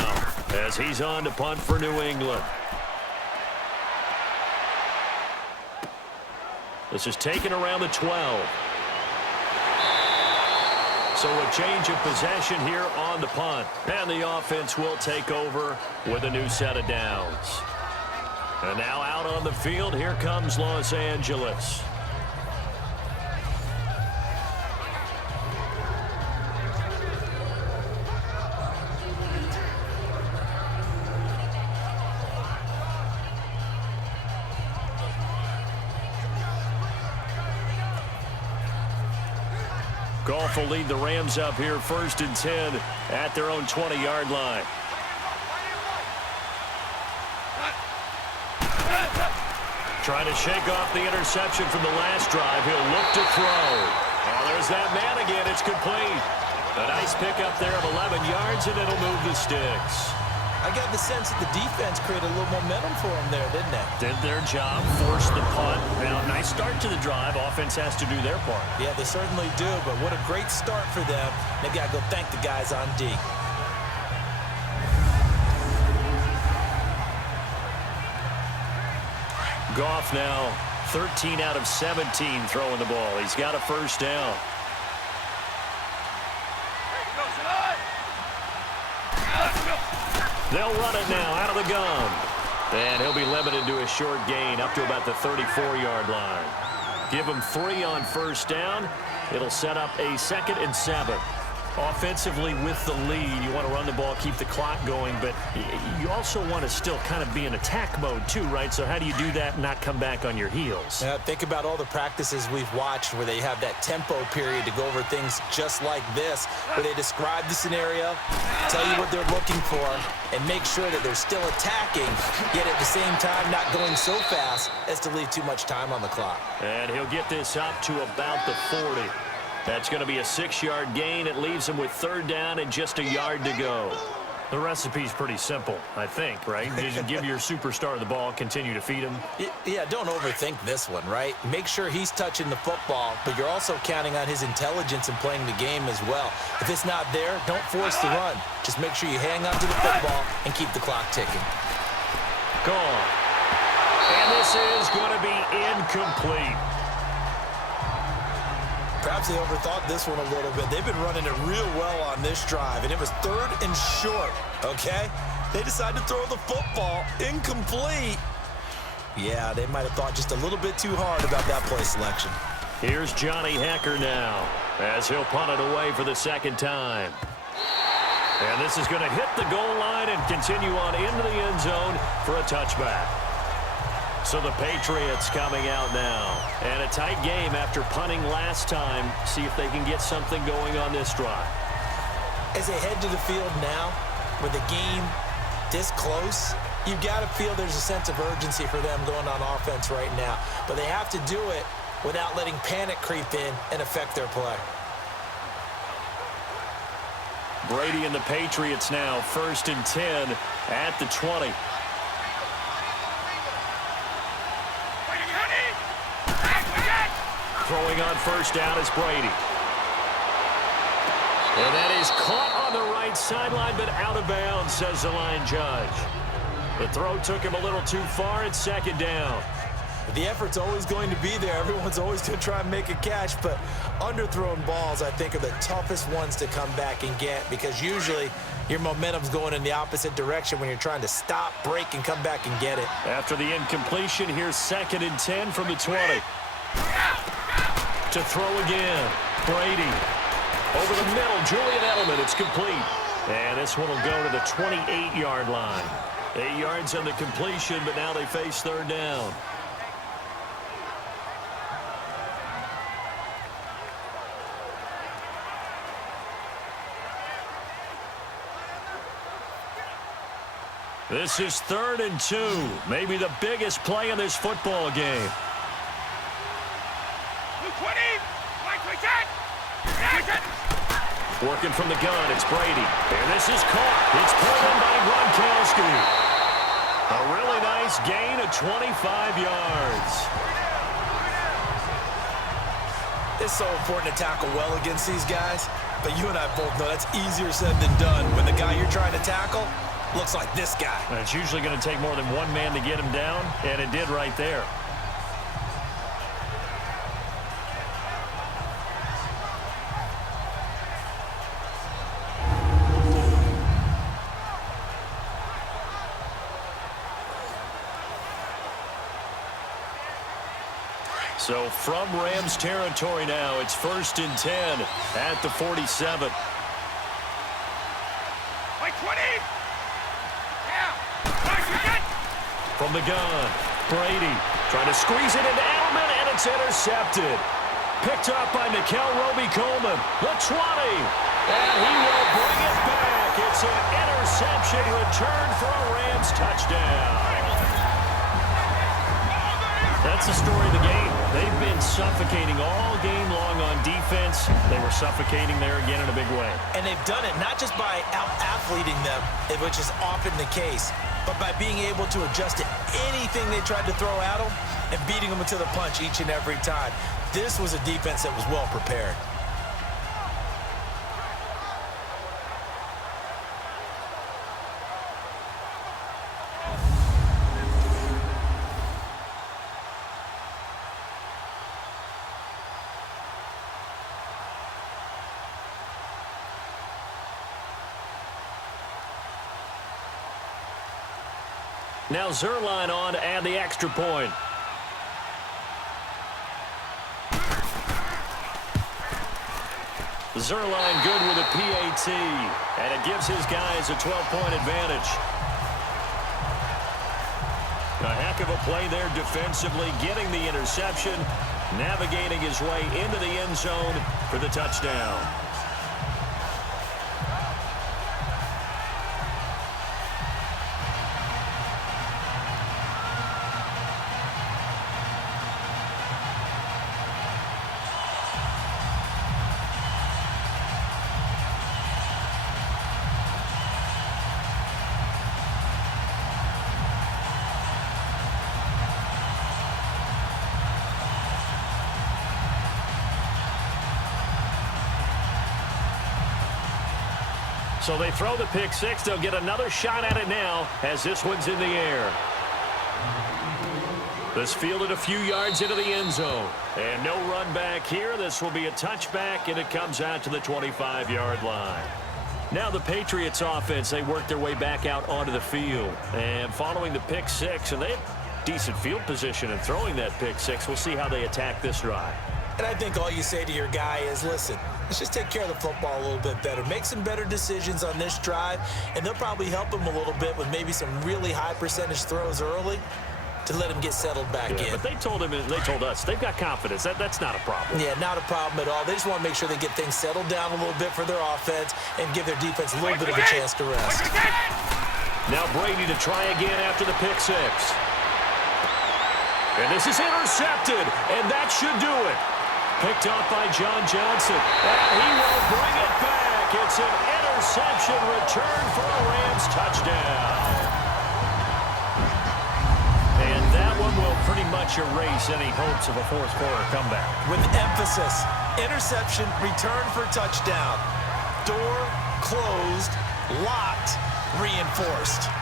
as he's on to punt for New England. This is taken around the 12. So a change of possession here on the punt. And the offense will take over with a new set of downs. And now out on the field, here comes Los Angeles. Goff will lead the Rams up here 1st and 10 at their own 20-yard line. Trying to shake off the interception from the last drive. He'll look to throw. Oh, there's that man again. It's complete. A nice pickup there of 11 yards, and it'll move the sticks. I got the sense that the defense created a little momentum for them there, didn't they? Did their job, forced the punt. Now, nice start to the drive. Offense has to do their part. Yeah, they certainly do, but what a great start for them. They've got to go thank the guys on D. Goff now 13 out of 17 throwing the ball. He's got a first down. They'll run it now out of the gun. And he'll be limited to a short gain up to about the 34-yard line. Give him 3 on first down. It'll set up a 2nd and 7. Offensively with the lead, you want to run the ball, keep the clock going, but you also want to still kind of be in attack mode too, right? So how do you do that and not come back on your heels? Think about all the practices we've watched where they have that tempo period to go over things just like this, where they describe the scenario, tell you what they're looking for, and make sure that they're still attacking, yet at the same time not going so fast as to leave too much time on the clock. And he'll get this up to about the 40. That's going to be a 6-yard gain. It leaves him with 3rd down and just a yard to go. The recipe's pretty simple, I think, right? You just give your superstar the ball, continue to feed him. Yeah, don't overthink this one, right? Make sure he's touching the football, but you're also counting on his intelligence in playing the game as well. If it's not there, don't force the run. Just make sure you hang on to the football and keep the clock ticking. Gone. And this is going to be incomplete. Perhaps they overthought this one a little bit. They've been running it real well on this drive, and it was 3rd and short, okay? They decided to throw the football incomplete. Yeah, they might have thought just a little bit too hard about that play selection. Here's Johnny Hecker now as he'll punt it away for the 2nd time. And this is going to hit the goal line and continue on into the end zone for a touchback. So the Patriots coming out now. And a tight game after punting last time. See if they can get something going on this drive. As they head to the field now, with the game this close, you've got to feel there's a sense of urgency for them going on offense right now. But they have to do it without letting panic creep in and affect their play. Brady and the Patriots now, 1st and 10 at the 20. Throwing on 1st down is Brady. And that is caught on the right sideline, but out of bounds, says the line judge. The throw took him a little too far. It's 2nd down. The effort's always going to be there. Everyone's always going to try and make a catch, but underthrown balls, I think, are the toughest ones to come back and get because usually your momentum's going in the opposite direction when you're trying to stop, break, and come back and get it. After the incompletion, here's 2nd and 10 from the 20. To throw again. Brady. Over the middle, Julian Edelman. It's complete. And this one will go to the 28-yard line. 8 yards on the completion, but now they face 3rd down. This is 3rd and 2. Maybe the biggest play in this football game. Working from the gun, it's Brady. And this is caught. It's pulled in by Gronkowski. A really nice gain of 25 yards. It's so important to tackle well against these guys, but you and I both know that's easier said than done when the guy you're trying to tackle looks like this guy. And it's usually going to take more than one man to get him down, and it did right there. So from Rams territory now, it's 1st and 10 at the 47. From the gun, Brady trying to squeeze it into Edelman, and it's intercepted. Picked up by Nickel Roby-Coleman, the 20. And he will bring it back. It's an interception return for a Rams touchdown. That's the story of the game. They've been suffocating all game long on defense. They were suffocating there again in a big way. And they've done it not just by out-athleting them, which is often the case, but by being able to adjust to anything they tried to throw at them and beating them to the punch each and every time. This was a defense that was well prepared. Now Zerline on to add the extra point. Zerline good with a PAT, and it gives his guys a 12-point advantage. A heck of a play there defensively, getting the interception, navigating his way into the end zone for the touchdown. So they throw the pick six. They'll get another shot at it now as this one's in the air. This fielded a few yards into the end zone. And no run back here. This will be a touchback, and it comes out to the 25-yard line. Now the Patriots offense, they work their way back out onto the field. And following the pick six, and they have decent field position in throwing that pick six. We'll see how they attack this drive. And I think all you say to your guy is, listen, let's just take care of the football a little bit better. Make some better decisions on this drive, and they'll probably help him a little bit with maybe some really high percentage throws early to let him get settled back in. But they told him, and they told us, they've got confidence. That's not a problem. Yeah, not a problem at all. They just want to make sure they get things settled down a little bit for their offense and give their defense a little bit of a chance to rest. Now Brady to try again after the pick six. And this is intercepted, and that should do it. Picked off by John Johnson, and he will bring it back. It's an interception return for a Rams touchdown. And that one will pretty much erase any hopes of a fourth-quarter comeback. With emphasis, interception, return for touchdown. Door closed, locked, reinforced.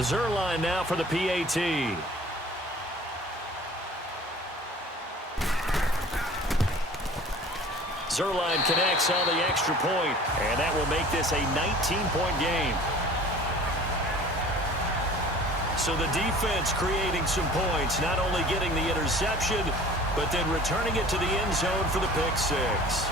Zerline now for the PAT. Zerline connects on the extra point, and that will make this a 19-point game. So the defense creating some points, not only getting the interception, but then returning it to the end zone for the pick six.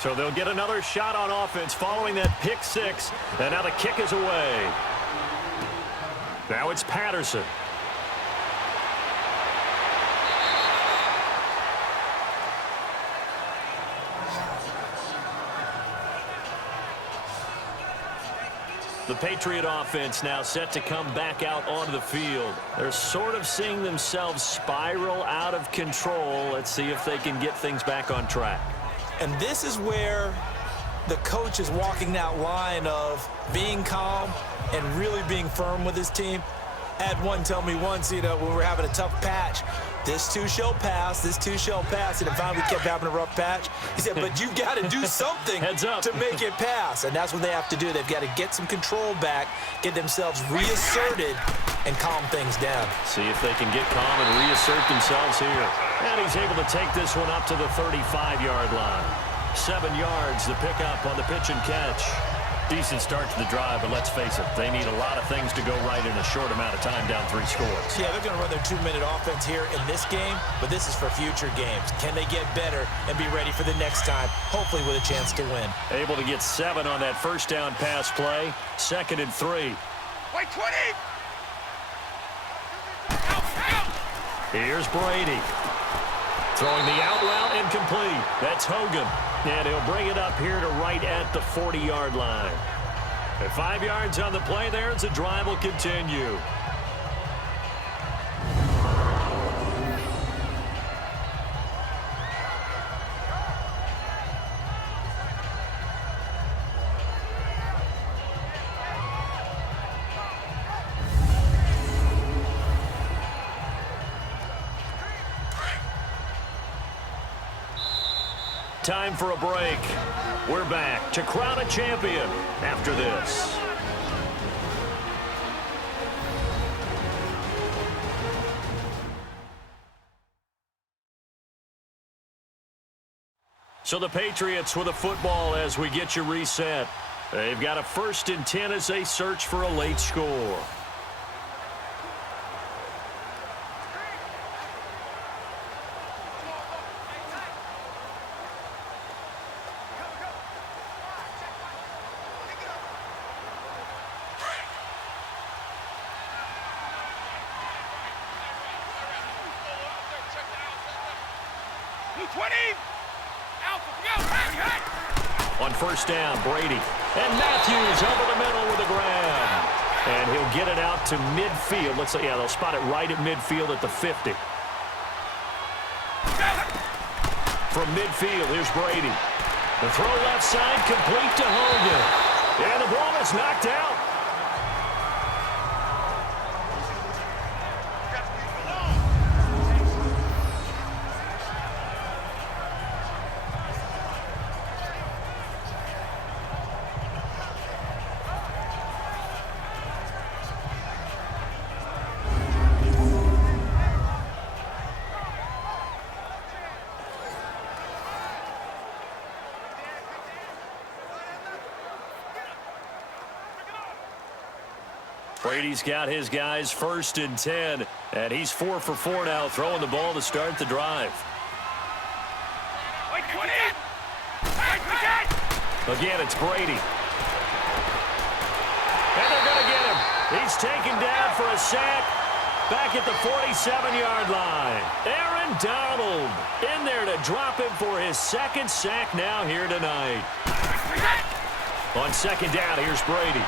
So they'll get another shot on offense following that pick six. And now the kick is away. Now it's Patterson. The Patriot offense now set to come back out onto the field. They're sort of seeing themselves spiral out of control. Let's see if they can get things back on track. And this is where the coach is walking that line of being calm and really being firm with his team. I had one tell me once, when we were having a tough patch, this too shall pass, this too shall pass. And finally we kept having a rough patch. He said, but you've got to do something to make it pass. And that's what they have to do. They've got to get some control back, get themselves reasserted, and calm things down. See if they can get calm and reassert themselves here. And he's able to take this one up to the 35-yard line. 7 yards, the pickup on the pitch and catch. Decent start to the drive, but let's face it, they need a lot of things to go right in a short amount of time down 3 scores. Yeah, they're going to run their 2-minute offense here in this game, but this is for future games. Can they get better and be ready for the next time, hopefully with a chance to win? Able to get 7 on that first down pass play. 2nd and 3. Wait, 20! Here's Brady. Throwing the out route incomplete. That's Hogan. And he'll bring it up here to right at the 40-yard line. At 5 yards on the play there as the drive will continue. Time for a break. We're back to crown a champion after this. So the Patriots with a football as we get you reset. They've got a 1st and 10 as they search for a late score. On 1st down, Brady. And Matthews over the middle with a grab. And he'll get it out to midfield. Looks like, yeah, they'll spot it right at midfield at the 50. From midfield, here's Brady. The throw left side, complete to Hogan. And the ball is knocked out. Brady's got his guys 1st and 10, and he's 4 for 4 now, throwing the ball to start the drive. Again, it's Brady. And they're going to get him. He's taken down for a sack back at the 47-yard line. Aaron Donald in there to drop him for his 2nd sack now here tonight. On 2nd down, here's Brady.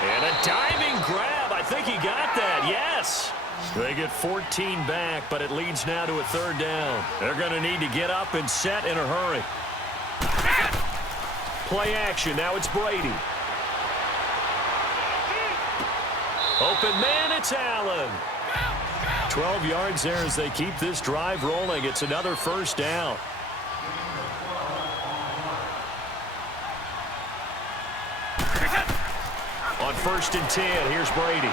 And a diving grab. I think he got that. Yes. They get 14 back, but it leads now to a 3rd down. They're going to need to get up and set in a hurry. Play action. Now it's Brady. Open man, it's Allen. 12 yards there as they keep this drive rolling. It's another 1st down. On 1st and 10, here's Brady.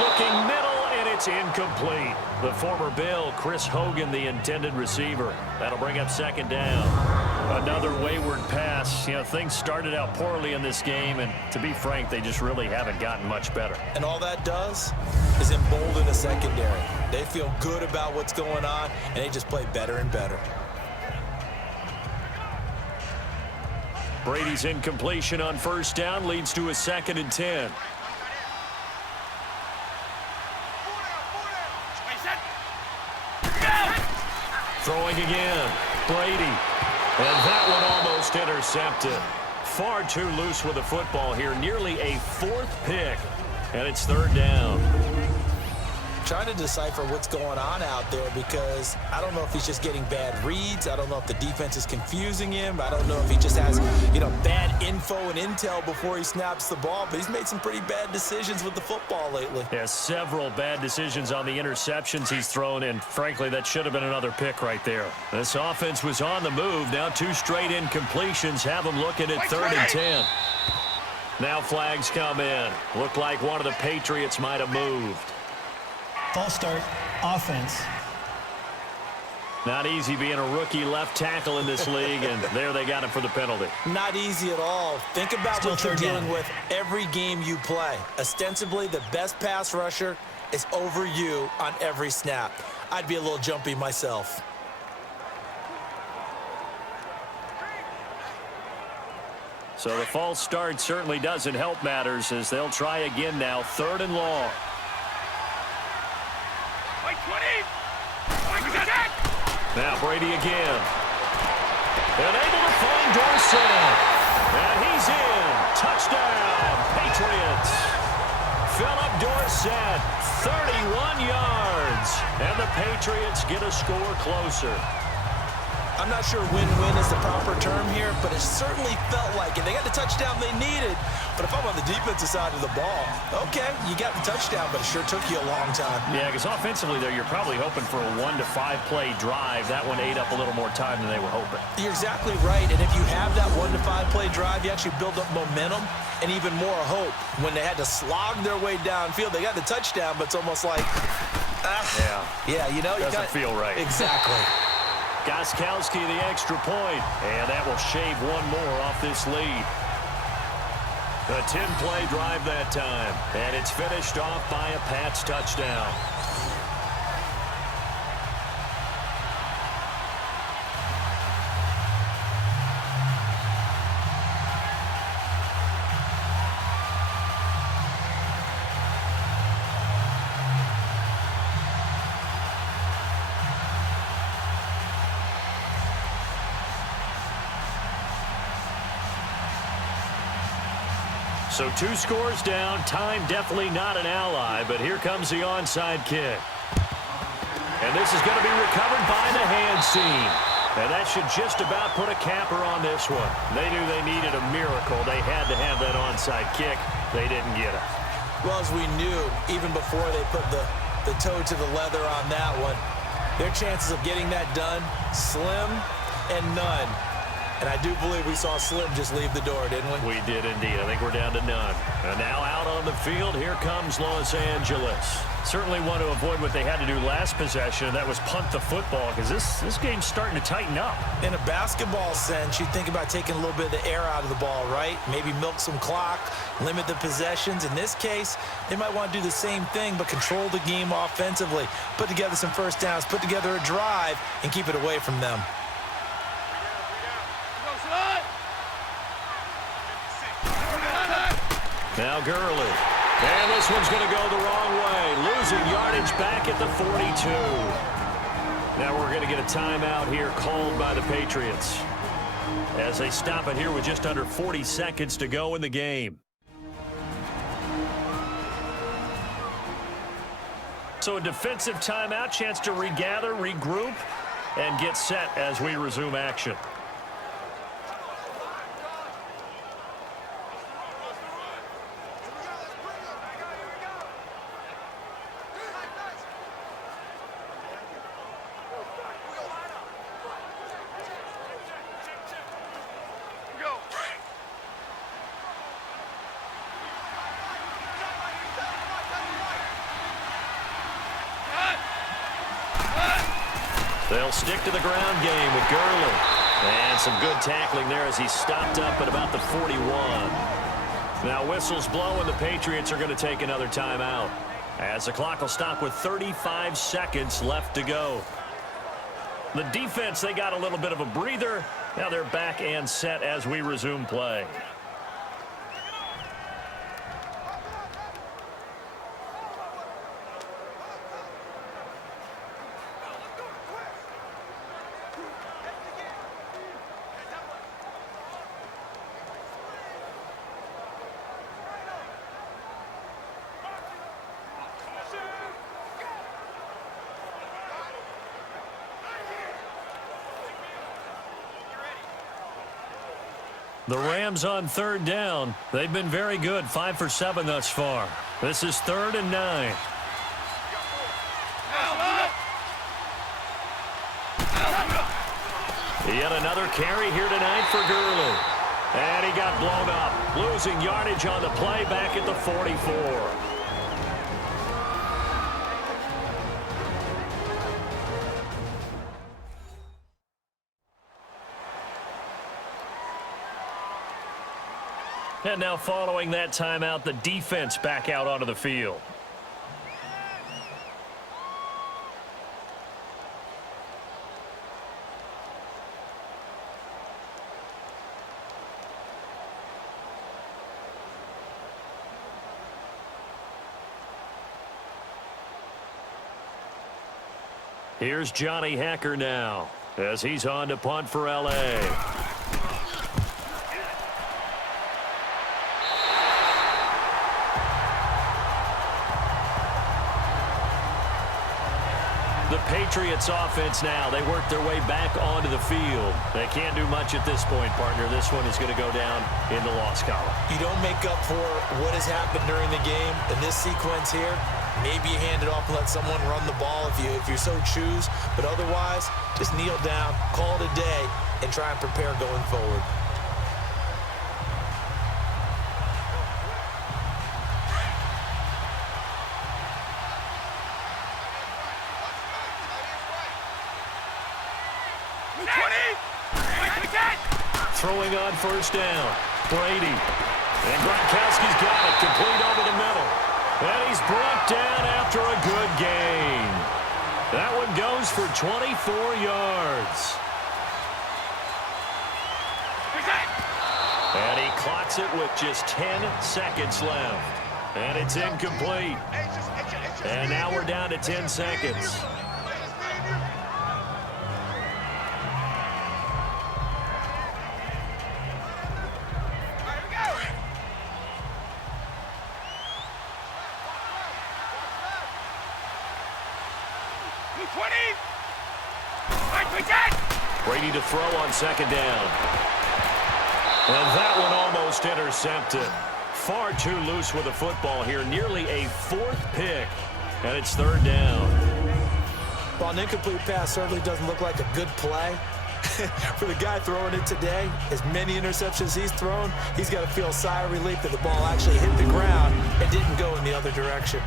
Looking middle, and it's incomplete. The former Bill, Chris Hogan, the intended receiver. That'll bring up 2nd down. Another wayward pass. You know, things started out poorly in this game, and to be frank, they just really haven't gotten much better. And all that does is embolden the secondary. They feel good about what's going on, and they just play better and better. Brady's incompletion on 1st down leads to a 2nd and 10. Throwing again. Brady. And that one almost intercepted. Far too loose with the football here. Nearly a 4th pick. And it's 3rd down. Trying to decipher what's going on out there because I don't know if he's just getting bad reads. I don't know if the defense is confusing him. I don't know if he just has, bad info and intel before he snaps the ball. But he's made some pretty bad decisions with the football lately. Yeah, several bad decisions on the interceptions he's thrown, and frankly, that should have been another pick right there. This offense was on the move. Now 2 straight incompletions have them looking at 3rd and 10. Now flags come in. Looked like one of the Patriots might have moved. False start, offense. Not easy being a rookie left tackle in this league, and there they got him for the penalty. Not easy at all. Think about Still what you're 3rd dealing down. with every game you play. Ostensibly, the best pass rusher is over you on every snap. I'd be a little jumpy myself. So the false start certainly doesn't help matters as they'll try again now, 3rd and long. Now Brady again. And able to find Dorsett. And he's in. Touchdown, Patriots. Philip Dorsett, 31 yards. And the Patriots get a score closer. I'm not sure win-win is the proper term here, but it certainly felt like it. They got the touchdown they needed, but if I'm on the defensive side of the ball, okay, you got the touchdown, but it sure took you a long time. Yeah, because offensively, though, you're probably hoping for a 1 to 5 play drive. That one ate up a little more time than they were hoping. You're exactly right, and if you have that 1 to 5 play drive, you actually build up momentum and even more hope. When they had to slog their way downfield, they got the touchdown, but it's almost like, yeah, you doesn't feel right. Exactly. Gostkowski the extra point, and that will shave one more off this lead. A 10-play drive that time, and it's finished off by a Pats touchdown. So 2 scores down. Time definitely not an ally, but here comes the onside kick. And this is going to be recovered by the hands team. And that should just about put a capper on this one. They knew they needed a miracle. They had to have that onside kick. They didn't get it. Well, as we knew, even before they put the toe to the leather on that one, their chances of getting that done, slim and none. And I do believe we saw Slim just leave the door, didn't we? We did indeed. I think we're down to none. And now out on the field, here comes Los Angeles. Certainly want to avoid what they had to do last possession, and that was punt the football, because this game's starting to tighten up. In a basketball sense, you think about taking a little bit of the air out of the ball, right? Maybe milk some clock, limit the possessions. In this case, they might want to do the same thing, but control the game offensively, put together some first downs, put together a drive, and keep it away from them. Now Gurley. And this one's going to go the wrong way. Losing yardage back at the 42. Now we're going to get a timeout here called by the Patriots as they stop it here with just under 40 seconds to go in the game. So a defensive timeout, chance to regather, regroup, and get set as we resume action. They'll stick to the ground game with Gurley. And some good tackling there as he stopped up at about the 41. Now whistles blow and the Patriots are going to take another timeout as the clock will stop with 35 seconds left to go. The defense, they got a little bit of a breather. Now they're back and set as we resume play. The Rams on third down. They've been very good, 5 for 7 thus far. This is 3rd and 9. Yet another carry here tonight for Gurley. And he got blown up, losing yardage on the play back at the 44. And now following that timeout, the defense back out onto the field. Here's Johnny Hacker now as he's on to punt for L.A. The Patriots offense now, they work their way back onto the field. They can't do much at this point, partner. This one is going to go down in the loss column. You don't make up for what has happened during the game. In this sequence here, maybe you hand it off and let someone run the ball if you so choose. But otherwise, just kneel down, call it a day, and try and prepare going forward. throwing on first down. Brady. And Gronkowski's got it, complete over the middle. And he's brought down after a good gain. That one goes for 24 yards. And he clocks it with just 10 seconds left. And it's incomplete. And now we're down to 10 seconds. Brady to throw on second down. And that one almost intercepted. Far too loose with the football here. Nearly a fourth pick. And it's third down. Well, an incomplete pass certainly doesn't look like a good play. For the guy throwing it today, as many interceptions he's thrown, he's got to feel a sigh of relief that the ball actually hit the ground and didn't go in the other direction.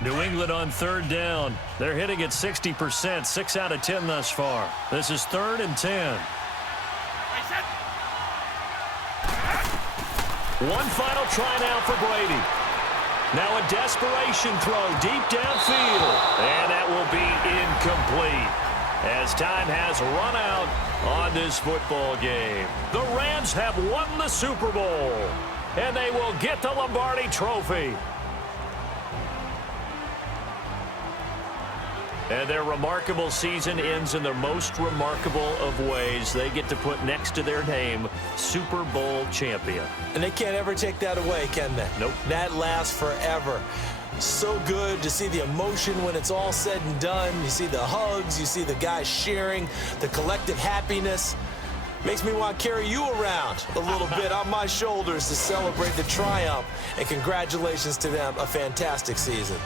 New England on third down. They're hitting at 60%, 6 out of 10 thus far. This is 3rd and 10. One final try now for Brady. Now a desperation throw deep downfield. And that will be incomplete as time has run out on this football game. The Rams have won the Super Bowl, and they will get the Lombardi Trophy. And their remarkable season ends in the most remarkable of ways. They get to put next to their name, Super Bowl champion. And they can't ever take that away, can they? Nope. That lasts forever. So good to see the emotion when it's all said and done. You see the hugs, you see the guys sharing, the collective happiness. Makes me want to carry you around a little bit on my shoulders to celebrate the triumph. And congratulations to them, a fantastic season.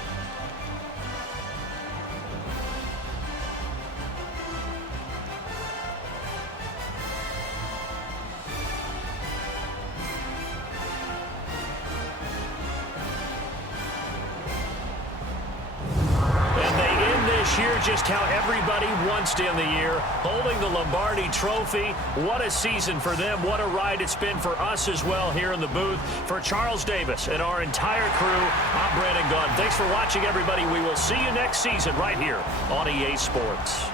Year just how everybody wants to end the year, holding the Lombardi Trophy. What a season for them. What a ride it's been for us as well here in the booth. For Charles Davis and our entire crew, I'm Brandon Gunn. Thanks for watching, everybody. We will see you next season right here on EA Sports.